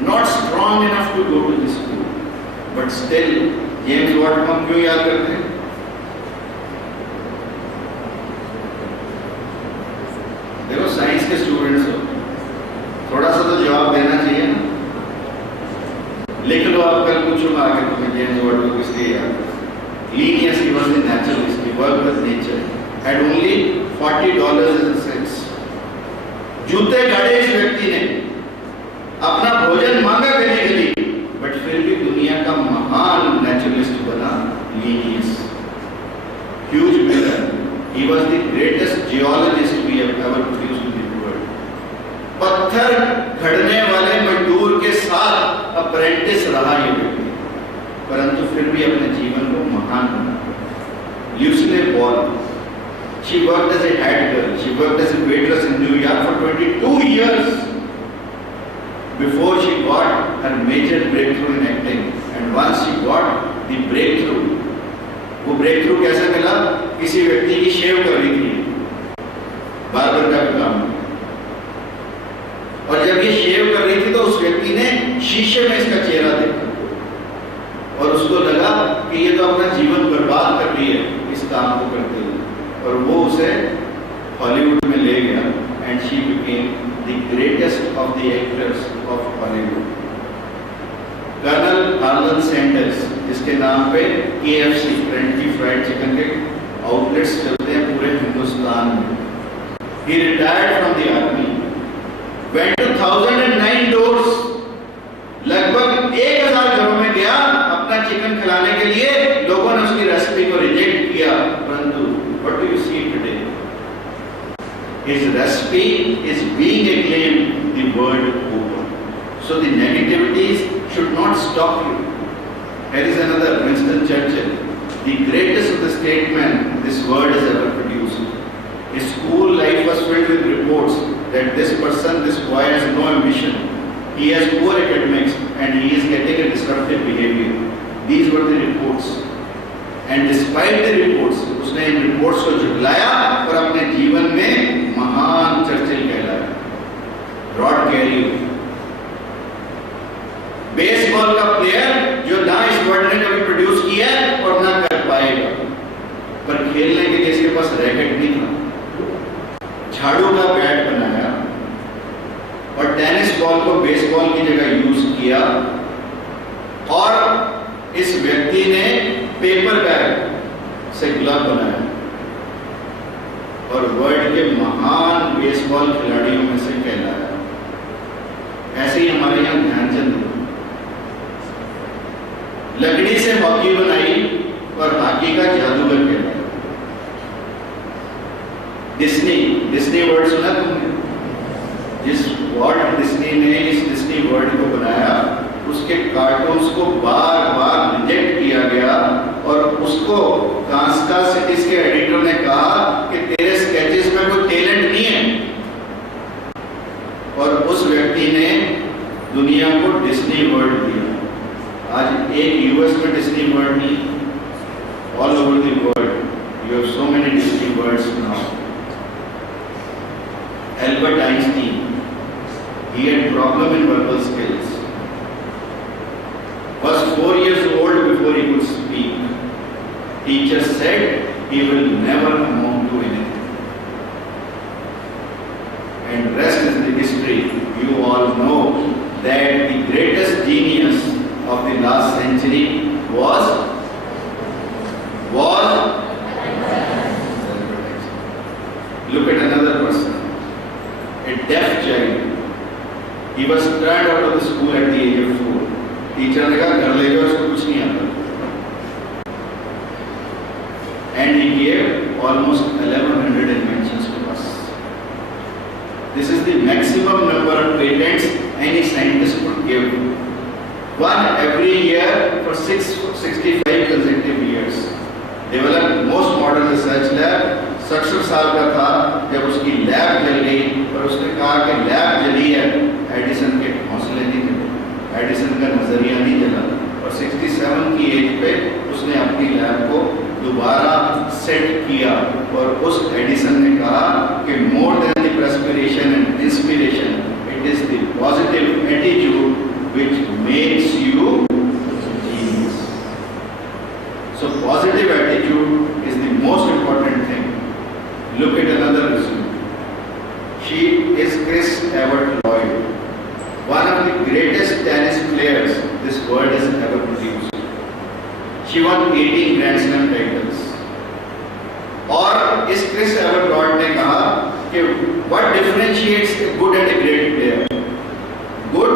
not strong enough to go to the school, but still James Watt को हम क्यों याद करते हैं? देखो science के students हो, थोड़ा सा तो जवाब देना चाहिए ना। लिख लो, आप कल पूछूंगा आगे तुम्हें जेम्स वाट को किसलिए याद? Linnaeus, he was a naturalist, he worked with nature, had only $40 as a cents. जूते गाड़े इस व्यक्ति ने, अपना भोजन मांगा गली गली, बट फिर भी दुनिया का महान नेचुरलिस्ट बना Linnaeus. Huge builder. He was the greatest geologist we have ever produced in the world. पत्थर खड़ने वाले मजदूर के साथ अप्रेंटिस रहा ये व्यक्ति, परंतु फिर भी अपने जीवन को महान बना। ल्यूसीले ball, she worked as a head girl, she worked as a waitress in New York for 22 years before she got her major breakthrough in acting. And once she got the breakthrough, वो break through कैसे मिला? किसी व्यक्ति की शेव कर रही थी, barber का काम, और जब ये शेव कर रही थी तो उस व्यक्ति ने शीशे में इसका चेहरा देखा और उसको लगा कि ये तो अपना जीवन बर्बाद कर रही है इस काम को करते हुए, और वो उसे हॉलीवुड में ले गया। And she became the greatest of the actors of Hollywood. Colonel Harlan Sanders, जिसके नाम पे KFC, फ्रेंकी फ्राइड चिकन के आउटलेट्स चलते हैं पूरे हिंदुस्तान में, he retired from the army, went to 1009 doors, लगभग 1000 घरों में गया अपना चिकन खिलाने के लिए। लोगों ने उसकी रेसिपी को रिजेक्ट किया, परंतु what do you see today? His recipe is being acclaimed the world over. So the negativities should not stop you. Here is another, Winston Churchill, the greatest of the statesmen this world has ever produced. His school life was filled with reports that this person, this boy has no ambition, he has poor academics, and he is getting a disruptive behavior. These were the reports. And despite the reports, उसने इन reports को झुटलाया और अपने जीवन में महान Churchill कहलाया। Rod carry, world ने कभी प्रोड्यूस किया और ना कर पाएगा। पर खेलने के लिए इसके पास रैकेट नहीं था, झाड़ू का बैट बनाया और टेनिस बॉल को बेसबॉल की जगह यूज किया। और इस व्यक्ति ने पेपर बैग से ग्लव बनाया और वर्ल्ड के महान बेसबॉल खिलाड़ियों में से कहलाया। ऐसे ही हमारे यहाँ ध्यानचंद लकड़ी से हॉकी बनाई और हॉकी का जादूगर कहलाया। डिस्नी वर्ल्ड सुना तुमने? जिस वॉल्ट डिस्नी ने इस डिस्नी वर्ल्ड को बनाया, उसके कार्टून्स को बार बार रिजेक्ट किया गया और उसको कांस्का सिटीज के एडिटर ने कहा कि तेरे स्केचेस में कोई टैलेंट नहीं है। और उस व्यक्ति ने दुनिया को डिस्नी वर्ल्ड दिया। आज एक यूएस में डिस्नी वर्ल्ड नहीं, all over the world you have so many Disney worlds now. Albert Einstein, he had problem in verbal skills. Was 4 years old before he could speak. Teacher said he will never amount to anything. And rest is the history. You all know that the greatest genius of the last century was look at another person. A deaf child. He was turned out of the school at the age of 4. Teacher ने कहा घर ले जाओ, इसको कुछ नहीं आता. And he gave almost 1100 inventions to us. This is the maximum number of patents any scientist could give. One every year for 65 consecutive years. Developed most modern research lab. 67 साल का था जब उसकी लैब जल गई और उसने कहा कि लैब जली है। एडिसन के हौसले नहीं थे, एडिसन का नजरिया नहीं जला और 67 की एज पे उसने अपनी लैब को दोबारा सेट किया। और उस एडिसन ने कहा कि more than the perspiration and inspiration, it is the positive attitude which makes you genius. So positive attitude is the most important thing. Look at another resume. She is Chris Evert Lloyd, one of the greatest tennis players this world has ever produced. She won 18 Grand Slam titles. और इस Chris Evert Lloyd ने कहा कि what differentiates a good and a great player? Good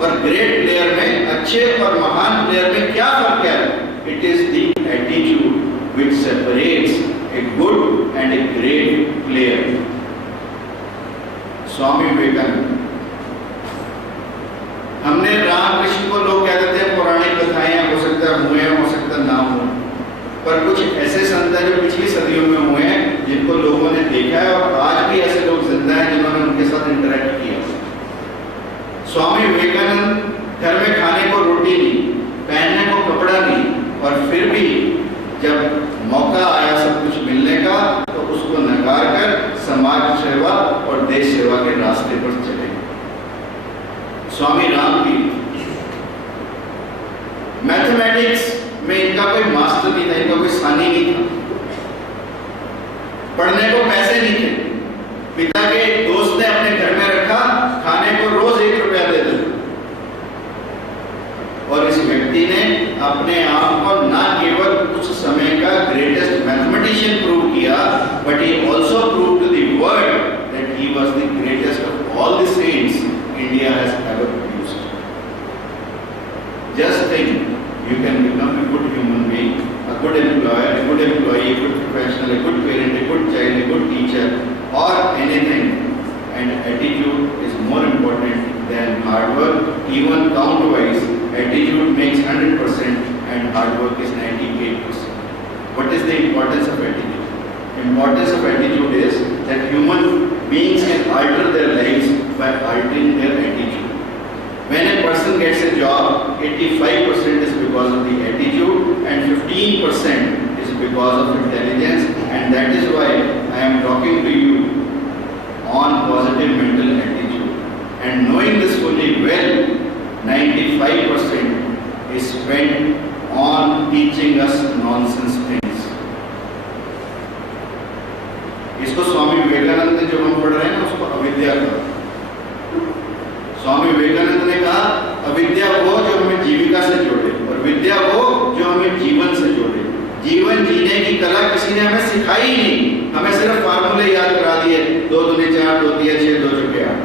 और great player में, अच्छे और महान player में क्या फर्क है? It is the attitude which separates a good and a great player. Swami Vivekananda. हमने रामकृष्ण को लोग कहते थे पौराणिक कथाएं, हो सकता है हुए, हो सकता ना हो, पर कुछ ऐसे संत हैं जो पिछली सदियों में हुए हैं जिनको लोगों ने देखा है और आज भी ऐसे लोग जिंदा हैं जिन्होंने उनके साथ इंटरेक्ट किया. स्वामी विवेकानंद घर में खाने को रोटी नहीं, पहनने को कपड़ा नहीं, और फिर भी जब मौका आया सब कुछ मिलने का तो उसको नकार कर समाज सेवा और देश सेवा के रास्ते पर चले. स्वामी रामतीर्थ. मैथमेटिक्स में इनका कोई मास्टर नहीं था, इनका कोई सानी नहीं था, पढ़ने को पैसे नहीं थे, पिता के एक दोस्त ने अपने घर में रखा, खाने को रोज 1 रुपया दे दिया. और इस व्यक्ति ने अपने आप को न केवल उस समय का ग्रेटेस्ट मैथमेटिशियन प्रूव किया, but he also prove to the world that he was the greatest of all the saints India has ever produced. Just think, you can become a good human being, a good employer, a good employee, a good professional, a good parent, a good child, a good teacher, or anything. And attitude is more important than hard work. Even count-wise, attitude makes 100% and hard work is 98%. What is the importance of attitude? Importance of attitude is that human beings can alter their lives by altering their attitude. When a person gets a job, 85% is because of the attitude and 15% is because of intelligence, and that is why I am talking to you on positive mental attitude. And knowing this fully well, 95% is spent सिखाई ही नहीं, हमें सिर्फ फार्मूले याद करा दिए, 2 दूनी 4, 2 तिया 6, 2 चौके 8।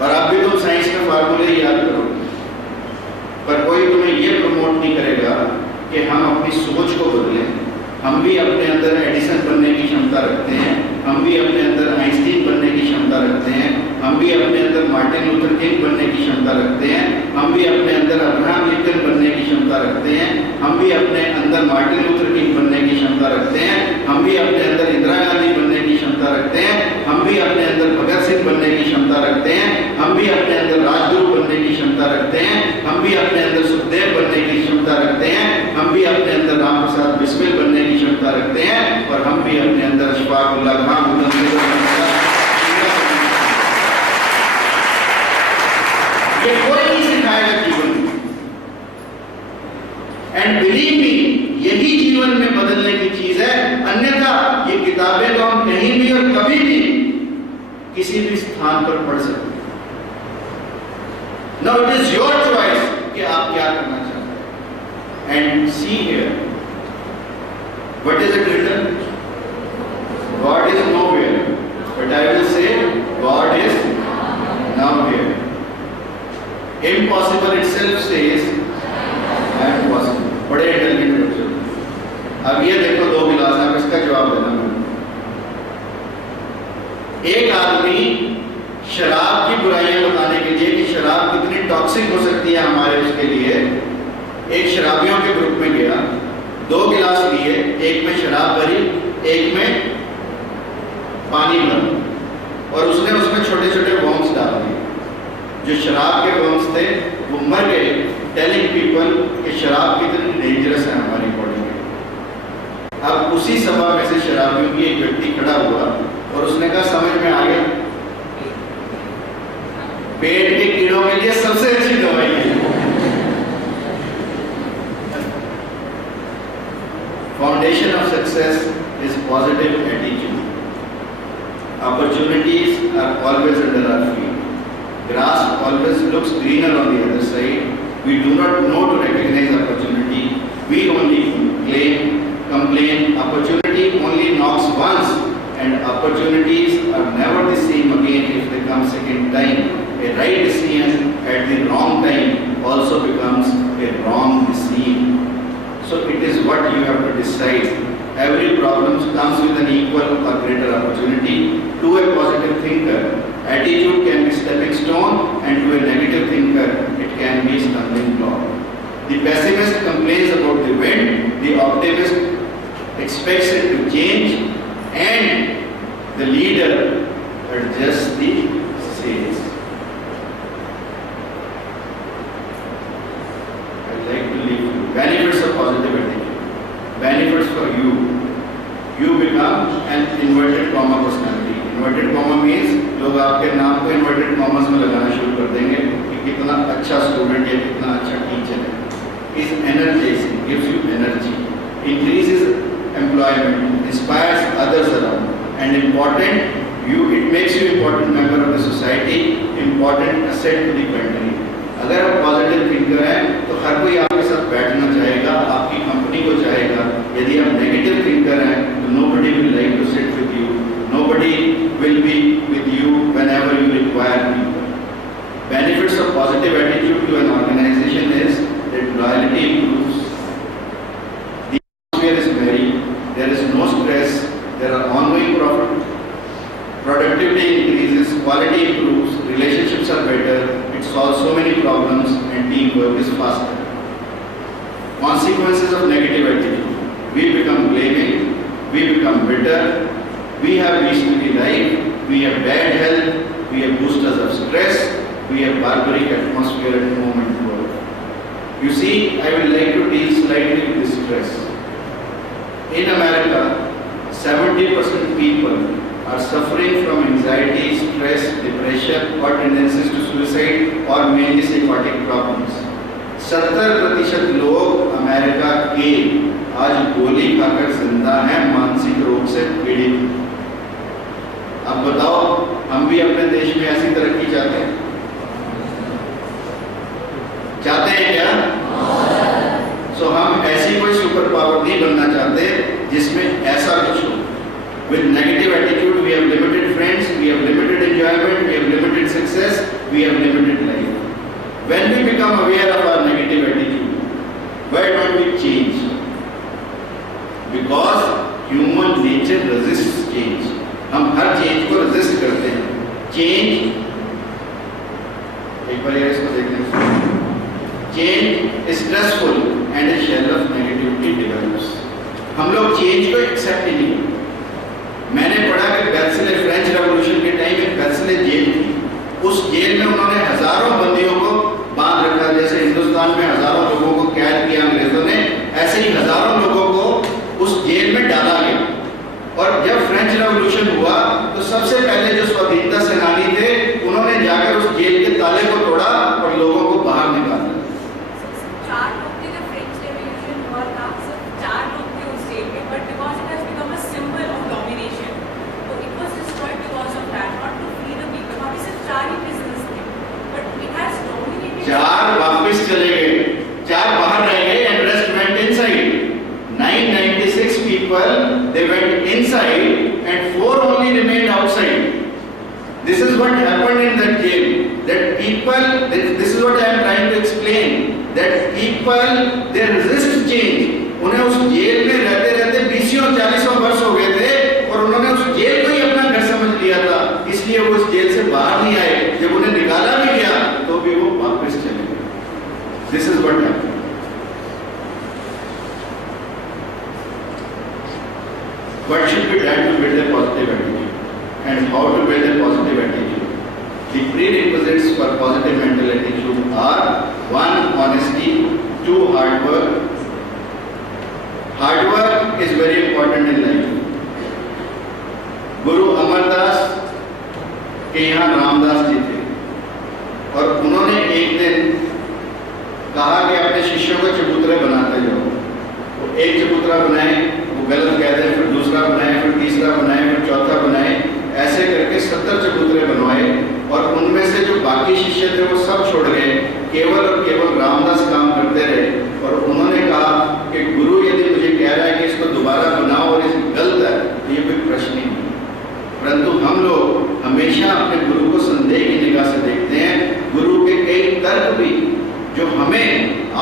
और अब भी तुम साइंस में फार्मूले ही याद करो, पर कोई तुम्हें यह प्रमोट नहीं करेगा कि हम अपनी सोच को बदलें। हम भी अपने अंदर एडिसन बनने की क्षमता रखते हैं, हम भी अपने अंदर आइंस्टीन बनने की क्षमता रखते हैं, हम भी अपने अंदर मार्टिन लूथर किंग बनने की क्षमता रखते हैं, हम भी अपने अंदर अब्राहम लिंकन बनने की क्षमता रखते हैं, हम भी अपने अंदर मार्टिन लूथर किंग बनने की क्षमता रखते हैं, हम भी अपने अंदर इंदिरा गांधी बनने की क्षमता रखते हैं, हम भी अपने अंदर भगत सिंह बनने की क्षमता रखते हैं, हम भी अपने अंदर राजगुरु बनने की क्षमता रखते हैं, हम भी अपने अंदर सुखदेव बनने की क्षमता रखते हैं, हम भी अपने अंदर राम प्रसाद बिस्मिल बनने की क्षमता रखते हैं, और हम भी अपने अंदर अशफाक उल्लाह खान ये कोई नहीं सिखाएगा जीवन में। एंड बिलीव मी, यही जीवन में बदलने की चीज है, अन्यथा ये किताबें तो हम कहीं भी और कभी भी किसी भी स्थान पर पढ़ सकते हैं। Now it is your choice कि आप क्या करना चाहते हैं। And see here, what is it written? God is nowhere, but I will say God is nowhere. Impossible itself says I am possible. बड़े इंटेलिजेंट बच्चे। अब ये देखो 2 गिलास, आप इसका जवाब देना। एक आदमी शराब की बुराइयां बताने के लिए कि शराब कितनी टॉक्सिक हो सकती है हमारे उसके लिए, एक शराबियों के ग्रुप में गया, 2 गिलास लिए, एक में शराब भरी, एक में पानी भरा, और उसने उसमें छोटे छोटे बॉम्ब्स डाल दिए। जो शराब के बॉम्ब्स थे वो मर गए, टेलिंग पीपल कि शराब कितनी डेंजरस है हमारी बॉडी में। अब उसी सभा में से शराबियों की एक व्यक्ति खड़ा हुआ और उसने कहा समझ में आ गया, पेट के कीड़ों के लिए सबसे अच्छी दवाई है। Foundation of success is positive attitude. Opportunities are always under our feet. Grass always looks greener on the other side. We do not know to recognize opportunity. We only complain. Opportunity only knocks once, and opportunities are never the same again if they come second time. A right decision at the wrong time also becomes a wrong decision. So it is what you have to decide. Every problem comes with an equal or greater opportunity. To a positive thinker, attitude can be stepping stone, and to a negative thinker, it can be stumbling block. The pessimist complains about the wind, the optimist expects it to change, and the leader adjusts the sails. I'd like to leave you benefits of positive attitude. Benefits for you. You become an inverted comma personality. Inverted comma means लोग आपके नाम को inverted commas में लगाना शुरू कर देंगे कि कितना अच्छा स्टूडेंट है, कितना अच्छा टीचर है। Is energizing, gives you energy, increases employment, inspires others around, and important, it makes you important member of the society, important asset to the country. अगर आप पॉजिटिव थिंकर हैं तो हर कोई आपके साथ बैठना चाहेगा, आपकी कंपनी को चाहेगा। यदि आप नेगेटिव थिंकर हैं तो nobody will like to sit with you, nobody will be with you whenever you require people. Benefits of positive attitude to an organization is that loyalty improves, the atmosphere is merry, there is no stress, there are ongoing profit, productivity increases, quality improves, relationships are better, it solves so many problems, and teamwork is faster. Consequences of negative attitude: we become blaming, we become bitter, we have reasonably life, we have bad health, we have boosters of stress, we have barbaric atmosphere at home and work. You see, I would like to deal slightly with this stress. In America, 70% people are suffering from anxiety, stress, depression, or tendencies to suicide, or mainly psychotic problems. 70% लोग America के आज गोली खाकर जिंदा हैं मानसिक रोग से पीड़ित। अब बताओ, हम भी अपने देश में ऐसी तरक्की चाहते हैं? चाहते हैं क्या? सो हम ऐसी कोई सुपर पावर नहीं बनना चाहते जिसमें ऐसा कुछ हो। With negative attitude, we have limited friends, we have limited enjoyment, we have limited success, we have limited life. When we become aware of our negative attitude, why don't we change? Because human nature resists change. हम हर change को resist करते हैं। Change, एक बार इसको देखने, change is stressful and a shell of negativity develops. हम लोग चेंज को एक्सेप्ट ही नहीं करते। मैंने पढ़ा कि बेल्सिले, फ्रेंच रेवोल्यूशन के टाइम में बेल्सिले जेल थी, उस जेल में उन्होंने हजारों बंदियों को बांध रखा। जैसे हिंदुस्तान में हजारों लोगों को कैद किया अंग्रेजों ने, ऐसे ही हजारों लोगों को उस जेल में डाला गया। और जब फ्रेंच रेवोल्यूशन हुआ तो सबसे पहले जो स्वाधीनता सेनानी थे, उन्होंने जाकर उस जेल के ताले को तोड़ा और लोगों को बाहर निकाला। 4 लोग थे जब फ्रेंच रेवोल्यूशन हुआ था, सिर्फ 4 लोग थे उस जेल में, but because it has become a symbol of domination, तो it was destroyed because of that, not to free the people. वहाँ पे सिर्फ 4 ही प्रिजनर्स थे, बट इट हैज डोमिनेटेड। 4 वापस चले गए, 4 बाहर रह गए and rest went inside. 996 people, they went inside and 4 only remained outside. This is what happened in that jail. That people, this is what I am trying to explain. That people, they resist change. उन्हें उस जेल में रहते रहते 20-40 वर्ष हो गए थे और उन्होंने उस जेल को ही अपना घर समझ लिया था, इसलिए वो उस जेल से बाहर नहीं आए। जब उन्हें निकाला भी गया तो भी वो वापस चले गए। This is what happened. What should be done to build a positive attitude and how to build a positive attitude? The prerequisites for positive mental attitude are 1. Honesty, 2. Hard work. Hard work is very important in life. गुरु अमरदास के यहाँ रामदास जी थे और उन्होंने एक दिन कहा कि अपने शिष्यों को चबूतरे बनाते जाओ। वो एक चबूतरा बनाए, गलत कहते हैं, फिर दूसरा बनाए, फिर तीसरा बनाए, फिर चौथा बनाए, ऐसे करके 70 चबूतरे बनवाए। और उनमें से जो बाकी शिष्य थे वो सब छोड़ गए, केवल और केवल रामदास काम करते रहे। और उन्होंने कहा कि गुरु यदि मुझे कह रहा है कि इसको दोबारा बनाओ और ये गलत है तो ये कोई प्रश्न ही नहीं। परंतु हम लोग हमेशा अपने गुरु को संदेह की निगाह से देखते हैं। गुरु के कई तर्क भी जो हमें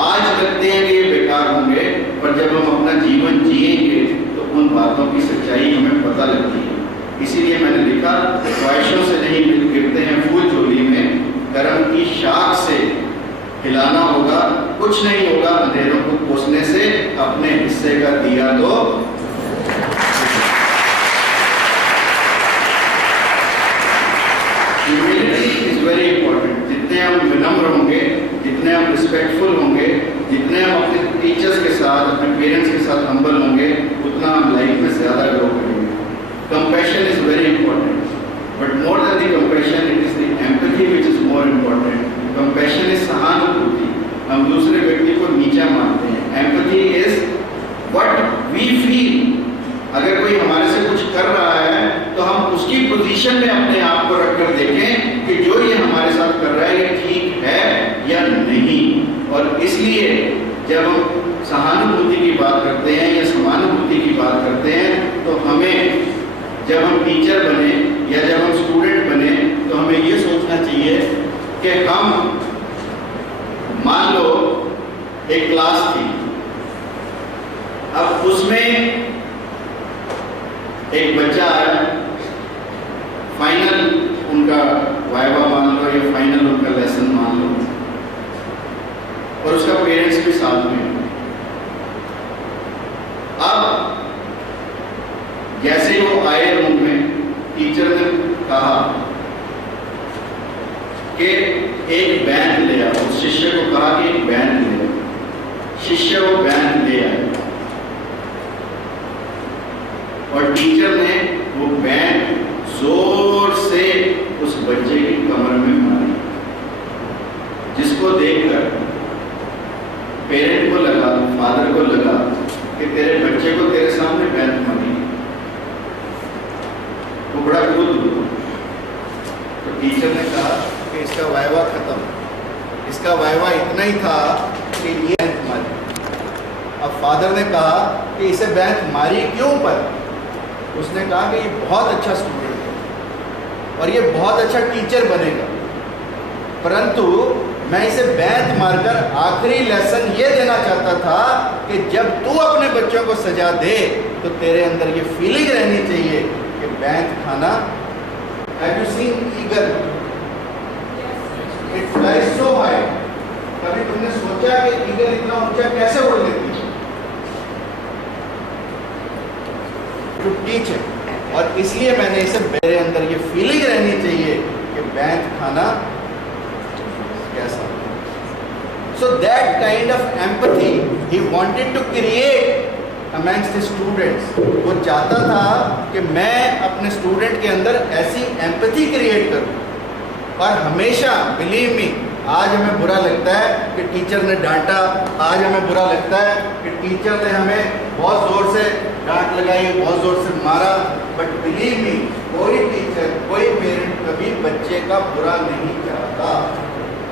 आज लगते हैं कि ये बेकार होंगे, पर जब हम अपना जीवन जिएंगे तो उन बातों की सच्चाई हमें पता लगती है। इसीलिए मैंने लिखा, ख्वाहिशों से नहीं गिरते हैं फूल झोली में, कर्म की शाख से हिलाना होगा, कुछ नहीं होगा अंधेरों को कोसने से, अपने हिस्से का दिया तो। Humility is very important. जितने हम विनम्र होंगे, जितने हम रिस्पेक्टफुल होंगे, जितने हम अपने टीचर्स के साथ, अपने पेरेंट्स के साथ हम्बल होंगे, उतना हम लाइफ में ज़्यादा ग्रो करेंगे। Compassion is very important, but more than the compassion it is the empathy which is more important. Compassion is सहानुभूति, हम दूसरे व्यक्ति को नीचा मानते हैं। Empathy is what we feel. अगर कोई हमारे से कुछ कर रहा है तो हम उसकी पोजीशन में अपने आप को रखकर देखें कि जो ये हमारे साथ कर रहा है ये ठीक है या नहीं। और इसलिए जब हम सहानुभूति की बात करते हैं या समानुभूति की बात करते हैं तो हमें, जब हम टीचर बने या जब हम स्टूडेंट बने, तो हमें ये सोचना चाहिए कि हम, मान लो एक क्लास थी, अब उसमें एक बच्चा आया, फाइनल उनका वाइवा मान लो या फाइनल उनका लेसन मान लो, और उसका पेरेंट्स भी साथ में। अब जैसे ही वो आए रूम में, टीचर ने कहा कि एक बैंड ले आओ। उस शिष्य को कहा कि एक बैंड ले आओ। शिष्य वो बैंड ले आया और टीचर ने वो बैंड जोर से उस बच्चे की कमर में मारी, जिसको देखकर पेरेंट को लगा, फादर को लगा कि तेरे बच्चे को तेरे सामने बैंड मारी। वो बड़ा क्रोध हुआ। तो टीचर ने कहा कि इसका वाइवा खत्म। इसका वाइवा इतना ही था कि ये मारी। अब फादर ने कहा कि इसे बैंत मारी क्यों पर? उसने कहा कि ये बहुत अच्छा स्टूडेंट है और ये बहुत अच्छा टीचर बनेगा, परंतु मैं इसे बैंत मारकर आखिरी लेसन ये देना चाहता था कि जब तू अपने बच्चों को सजा दे तो तेरे अंदर ये फीलिंग रहनी चाहिए कि बैंत खाना। Have you seen eagle? It flies so high. कभी तुमने सोचा कि ईगल इतना ऊंचा कैसे उड़ लेती है? To teach it. और इसलिए मैंने इसे, मेरे अंदर ये फीलिंग रहनी चाहिए कि बैंत खाना कैसा। So that kind of empathy he wanted to create amongst the students. वो चाहता था कि मैं अपने स्टूडेंट के अंदर ऐसी एम्पैथी क्रिएट करूं। और हमेशा बिलीव मी, आज हमें बुरा लगता है कि टीचर ने डांटा, आज हमें बुरा लगता है कि टीचर ने हमें बहुत ज़ोर से डांट लगाई, बहुत ज़ोर से मारा, बट बिलीव मी, कोई टीचर, कोई पेरेंट कभी बच्चे का बुरा नहीं चाहता।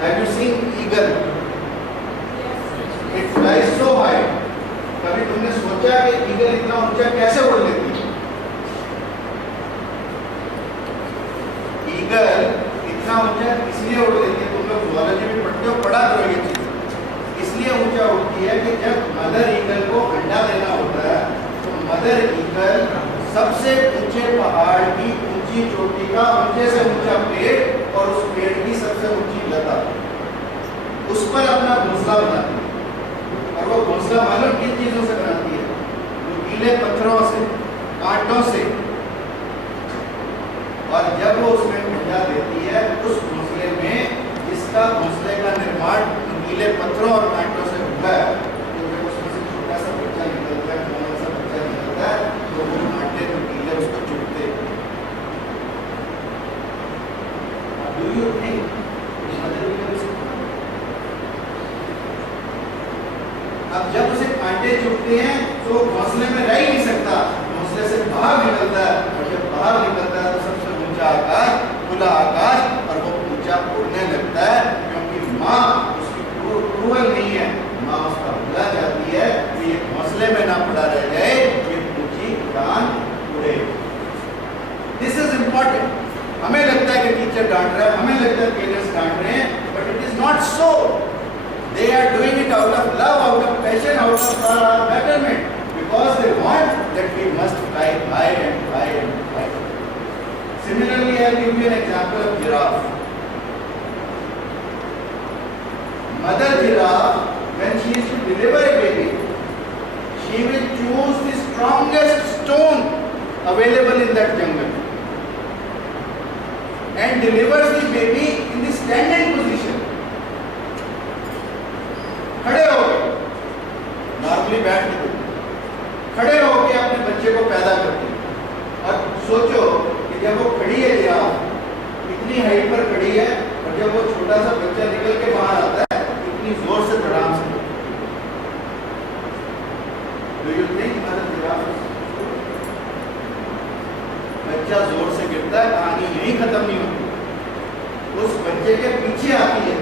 Have you seen eagle? It flies so high. कभी तुमने सोचा कि ईगल इतना ऊंचा कैसे उड़ लेती है? ईगल इतना ऊंचा इसलिए उड़ लेती है, तुम लोग ज़ूलॉजी में पढ़ते हो, पढ़ा करो ये चीज। इसलिए ऊंचा उड़ती है कि जब मदर ईगल को अंडा देना होता है तो मदर ईगल सबसे ऊंचे पहाड़ की ऊंची चोटी का ऊंचे से ऊंचा पेड़ और उस पेड़ की सबसे ऊंची लता, उस पर अपना घोंसला बनाती है। और वो घोंसला मालूम किन चीजों से बनाती है? नुकीले पत्थरों से, कांटों से। और जब वो उसमें अंडा देती है, उस घोंसले में, जिसका घोंसले का निर्माण नुकीले पत्थरों और कांटों से हुआ है, तो जब उसमें से छोटा सा बच्चा निकलता है, छोटा सा बच्चा निकलता है, तो वो कांटे नुकीले उसको चुभते हैं। Do you think अब जब उसे कांटे चुभते हैं तो घोंसले में रह ही नहीं सकता, घोंसले से बाहर निकलता है, और जब बाहर निकलता है तो सबसे ऊंचा आकाश, खुला आकाश, और वो ऊंचा उड़ने लगता है, क्योंकि माँ उसकी क्रूअल नहीं है, माँ उसका भला चाहती है कि ये घोंसले में ना पड़ा रह जाए, ये ऊंची उड़ान उड़े। This is important. हमें लगता है कि टीचर डांट रहा है, हमें लगता है पेरेंट्स डांट रहे हैं, but it is not so. They are doing it out of love, out of passion, out of our betterment, because they want that we must fly high and high and high. Similarly, I will give you an example of giraffe. Mother giraffe, when she is to deliver a baby, she will choose the strongest stone available in that jungle and delivers the baby in the standing position. खड़े हो गए, normally बैठ के खड़े होके अपने बच्चे को पैदा करती है। और सोचो कि जब वो खड़ी है, इतनी हाइट पर खड़ी है, और जब वो छोटा सा बच्चा निकल के बाहर आता है, इतनी जोर से धड़ाम से। Do you think बच्चा जोर से गिरता है, कहानी यही खत्म नहीं होती। उस बच्चे के पीछे आती है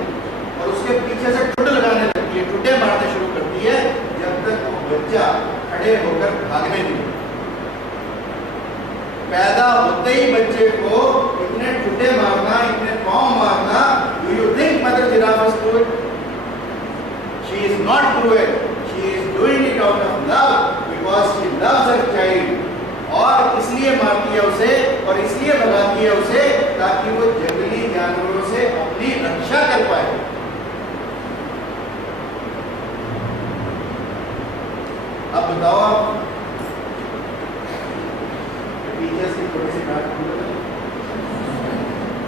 और उसके पीछे से ठुड लगाने लगती है, ठुड्डे मारने शुरू करती है, जब तक वो बच्चा खड़े होकर भागने नहीं। पैदा होते ही बच्चे को इतने ठुड्डे मारना, इतने पांव मारना, do you think mother giraffe is cruel? She is not cruel. She is doing it out of love because she loves her child. और इसलिए मारती है उसे और इसलिए भगाती है उसे ताकि वो जंगली जानवरों से अपनी रक्षा कर पाए। अब बताओ, आप टीचर्स की थोड़ी सी डांट,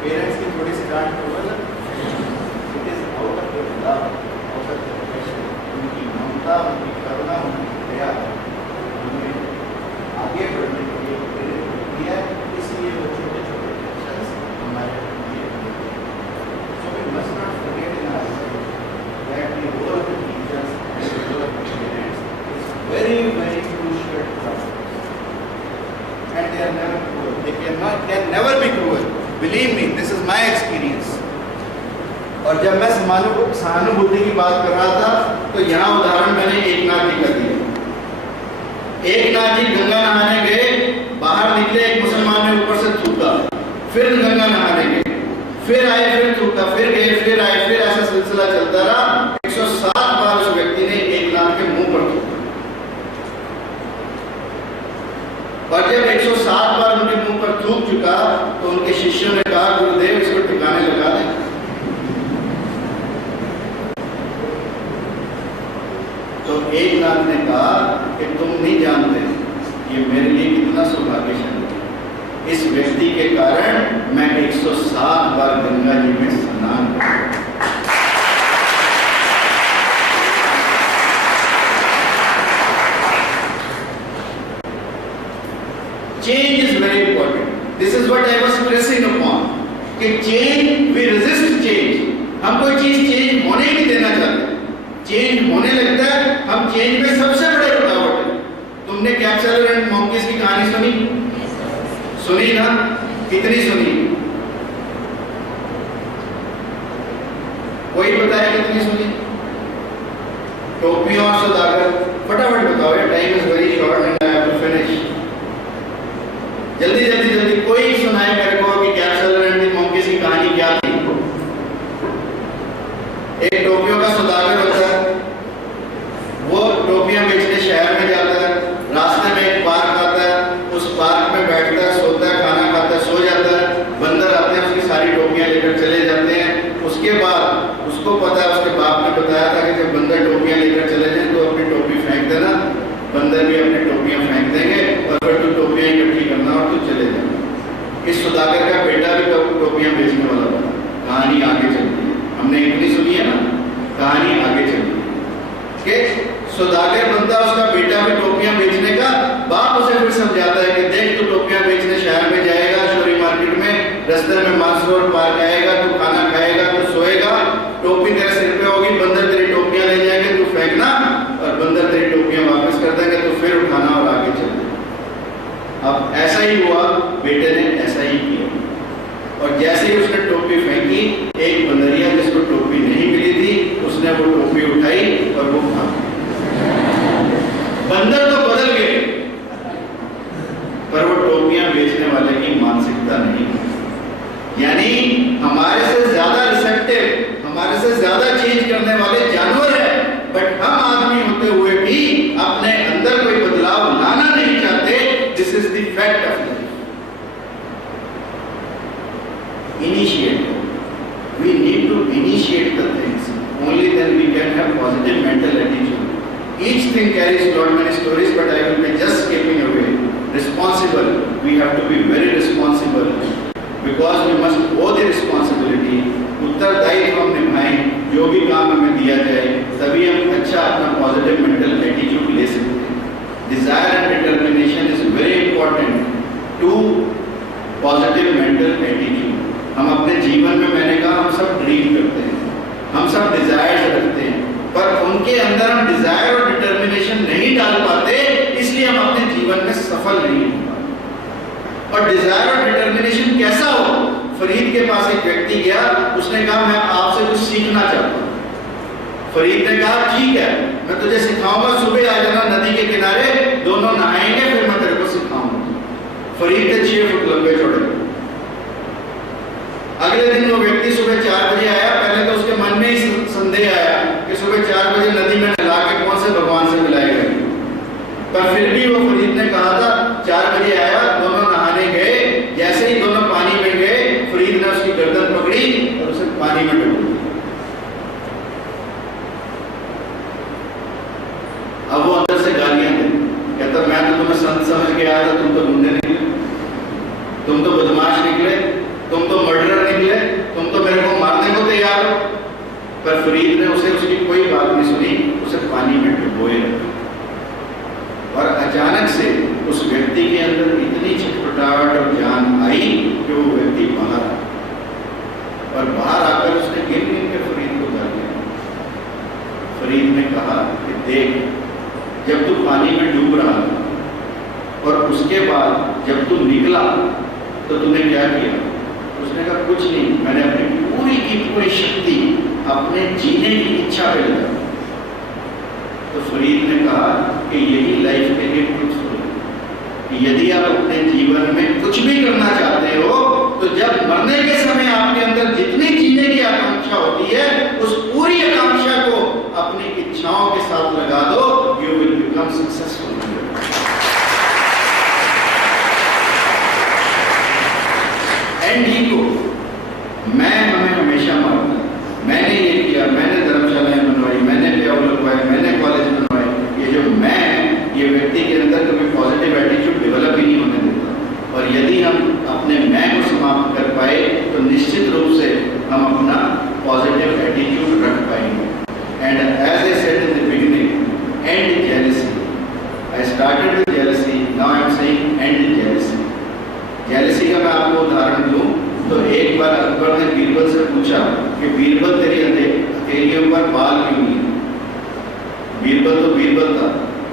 पेरेंट्स की थोड़ी सी डांट, it is out of your love, out of your passion, उनकी ममता, उनकी करुणा, उनकी दया हमें आगे बढ़ने के लिए प्रेरित करती है। इसलिए वो छोटे छोटे एक्शंस हमारे लिए so we must not forget in our life that the role of the teachers and the role of the parents is very very crucial to us, and they are never cruel, they can never be cruel, believe me, this is my experience. और जब मैं सहानुभूति की बात कर रहा था तो यहाँ उदाहरण मैंने एकनाथ जी का दिया। एक नाथ जी गंगा नहाने गए, बाहर निकले, एक मुसलमान ने ऊपर से थूका, फिर गंगा नहाने गए, फिर आए, फिर थूका, फिर गए, फिर आए, फिर ऐसा सिलसिला चलता रहा। 107 बार उस व्यक्ति ने एक नाथ के मुंह पर थूका। और जब 107 बार उनके मुंह पर थूक चुका तो उनके शिष्यों ने कहा, गुरुदेव इसको ठिकाने लगा दें। तो एक नाथ ने कहा कि तुम नहीं जानते ये मेरे लिए कितना सौभाग्यशाली है। इस व्यक्ति के कारण मैं 107 बार गंगा जी में स्नान करूं। Change is very important. This is what I was stressing upon. कि change, we resist change. हम कोई चीज चेंज होने नहीं देना चाहते। चेंज होने लगता है, हम चेंज में सबसे बड़े रुकावट है। तुमने कैप्सूल एंड मॉन्कीज की कहानी सुनी? सुनी ना? कितनी सुनी? कोई बताए कितनी सुनी? टोपियों और सौदागर, फटाफट बताओ, time is very short and I have to finish. जल्दी जल्दी जल्दी, कोई सुनाए मेरे को कि कैप्सूल एंड मॉन्कीज की कहानी क्या थी? एक टोपियों का सौदागर होता है, वो टोपियां बेचने शहर में जाता है, रास्ते में एक पार्क आता है, उस पार्क में बैठता है, सोता है, खाना खाता है, सो जाता है, बंदर आते हैं, उसकी सारी टोपियां लेकर चले जाते हैं। उसके बाद उसको पता है, उसके बाप ने बताया था कि जब बंदर टोपियां लेकर चले जाए तो अपनी टोपी फेंक देना, बंदर भी अपनी टोपियां फेंक देंगे और फिर तू टोपियां इकट्ठी करना और तू चले जाना। इस सौदागर का बेटा भी टोपियां बेचने वाला था। कहानी आगे चलती है, हमने इतनी सुनी है ना, कहानी आगे चलती है कि सौदागर बनता, उसका बेटा भी टोपियां बेचने का, बाप उसे फिर समझाता है कि देख तू टोपियां बेचने शहर में जाएगा, शोरी मार्केट में, रास्ते में मानसरोवर पार्क आएगा, तू खाना खाएगा, तू सोएगा, टोपी तेरे सिर पे होगी, बंदर तेरी टोपियां ले जाएंगे, तू फेंकना और बंदर तेरी टोपियां वापस कर देंगे, तो फिर उठाना और आगे चलना। अब ऐसा ही हुआ, बेटे ने ऐसा ही किया और जैसे ही उसने टोपी फेंकी, एक बंदरिया जिसको टोपी नहीं मिली थी, उसने वो टोपी उठाई और वो भाग। बंदर तो बदल गए पर वो टोपियां बेचने वाले की मानसिकता नहीं। यानी हमारे से ज्यादा रिसेप्टिव, हमारे से ज्यादा चेंज करने वाले जानवर है, बट हम आदमी होते हुए भी अपने अंदर कोई बदलाव लाना नहीं चाहते। This is the fact of life. Initiate. We need to initiate the things. Only then we can have positive mental attitude. Each thing carries lot many stories, but I will be just skipping away. Responsible. We have to be very responsible because we must owe the responsibility. उत्तरदायित्व हम निभाएं, जो भी काम हमें दिया जाए, तभी हम अच्छा अपना positive mental attitude ले सकते हैं. Desire and determination is very important to positive mental attitude. हम अपने जीवन में, मैंने कहा, हम सब ड्रीम करते हैं, हम सब डिजायर्स रखते हैं, पर उनके अंदर हम डिजायर और डिटर्मिनेशन नहीं डाल पाते, इसलिए हम अपने जीवन में सफल नहीं हो पाते। और डिजायर और डिटर्मिनेशन कैसा हो? फरीद के पास एक व्यक्ति गया, उसने कहा मैं आपसे कुछ सीखना चाहता हूँ। फरीद ने कहा ठीक है, मैं तुझे सिखाऊंगा, सुबह आ जाना नदी के किनारे, दोनों नहाएंगे, फिर मैं तेरे को सिखाऊंगा। फरीद के 6 फुट लंबे चौड़े। अगले दिन वो व्यक्ति सुबह 4 बजे आया। पहले तो उसके मन में ही संदेह आया कि सुबह 4 बजे नदी में नहा के कौन से भगवान से मिलाएगा, पर फिर भी वो फरीद ने कहा था 4 बजे आया, दोनों नहाने गए, जैसे ही दोनों पानी में गए, फरीद ने उसकी गर्दन पकड़ी और उसे पानी में डुबो दिया। अब वो अंदर से गालियां दे, कहता मैं तो तुम्हें संत समझ के आया था, तुम तो गुंडे निकले, तुम तो बदमाश निकले, तुम तो मर्डरर निकले, तुम तो मेरे को मारने को तैयार हो। पर फरीद ने उसे उसकी कोई बात नहीं सुनी, उसे पानी में डुबोए रखा। और अचानक से उस व्यक्ति के अंदर इतनी छटपटाहट और जान आई कि वो व्यक्ति बाहर आया और बाहर आकर उसने गिर गिर के फरीद को उतार दिया। फरीद ने कहा कि देख, जब तू पानी में डूब रहा था और उसके बाद जब तू निकला तो तूने क्या किया? उसने कहा कुछ नहीं, मैंने अपनी पूरी की पूरी शक्ति अपने जीने की इच्छा पे लगा। तो फरीद ने कहा कि यही लाइफ के लिए कुछ कि यदि आप अपने जीवन में कुछ भी करना चाहते हो तो जब मरने के समय आपके अंदर जितनी जीने की आकांक्षा होती है उस पूरी आकांक्षा को अपनी इच्छाओं के साथ लगा दो, you will become successful. And ego, मैं हमें हमेशा मारता है, मैंने ये किया, मैंने धर्मशालाएं बनवाई, मैंने प्याऊ लगवाए, मैंने कॉलेज बनवाए। ये जो मैं, ये व्यक्ति के अंदर कभी पॉजिटिव एटीट्यूड डेवलप ही नहीं होने देता। और यदि हम अपने मैं को समाप्त कर पाए तो निश्चित रूप से हम अपना पॉजिटिव एटीट्यूड रख पाएंगे। And as I said in the beginning, and jealousy. I started with jealousy, now I am saying and jealousy. Jealousy का मैं आपको उदाहरण दूं तो एक बार अकबर ने बीरबल से पूछा कि बीरबल तेरी हथेलियों पर बाल क्यों नहीं? बीरबल तो बीरबल था।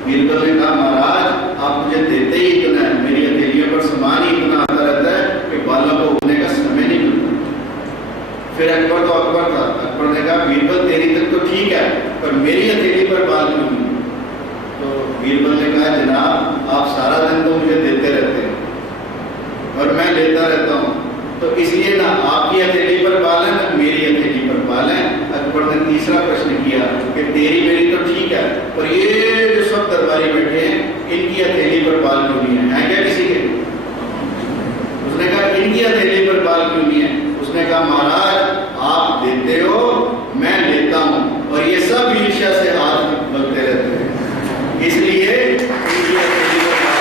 बीरबल ने कहा महाराज आप मुझे देते ही इतना है, मेरी हथेलियों पर सामान ही इतना आता रहता है कि बालों को उगने का समय नहीं मिलता। फिर अकबर तो अकबर था, अकबर ने कहा बीरबल तेरी तक तो ठीक है पर मेरी हथेली पर बाल क्यों नहीं? तो बीरबल ने कहा जनाब आप सारा दिन तो मुझे देते रहते हैं और मैं लेता रहता हूँ, तो इसलिए ना आपकी हथेली पर बाल है ना मेरी हथेली पर बाल है। अकबर ने तीसरा प्रश्न किया कि तेरी मेरी तो ठीक है पर ये जो सब दरबारी बैठे हैं इनकी हथेली पर बाल क्यों नहीं है क्या किसी के? उसने कहा इनकी हथेली पर बाल क्यों नहीं है? उसने कहा महाराज आप देते हो मैं लेता हूँ और ये सब ईर्ष्या से हाथ मलते रहते हैं, इसलिए इनकी हथेली पर बाल।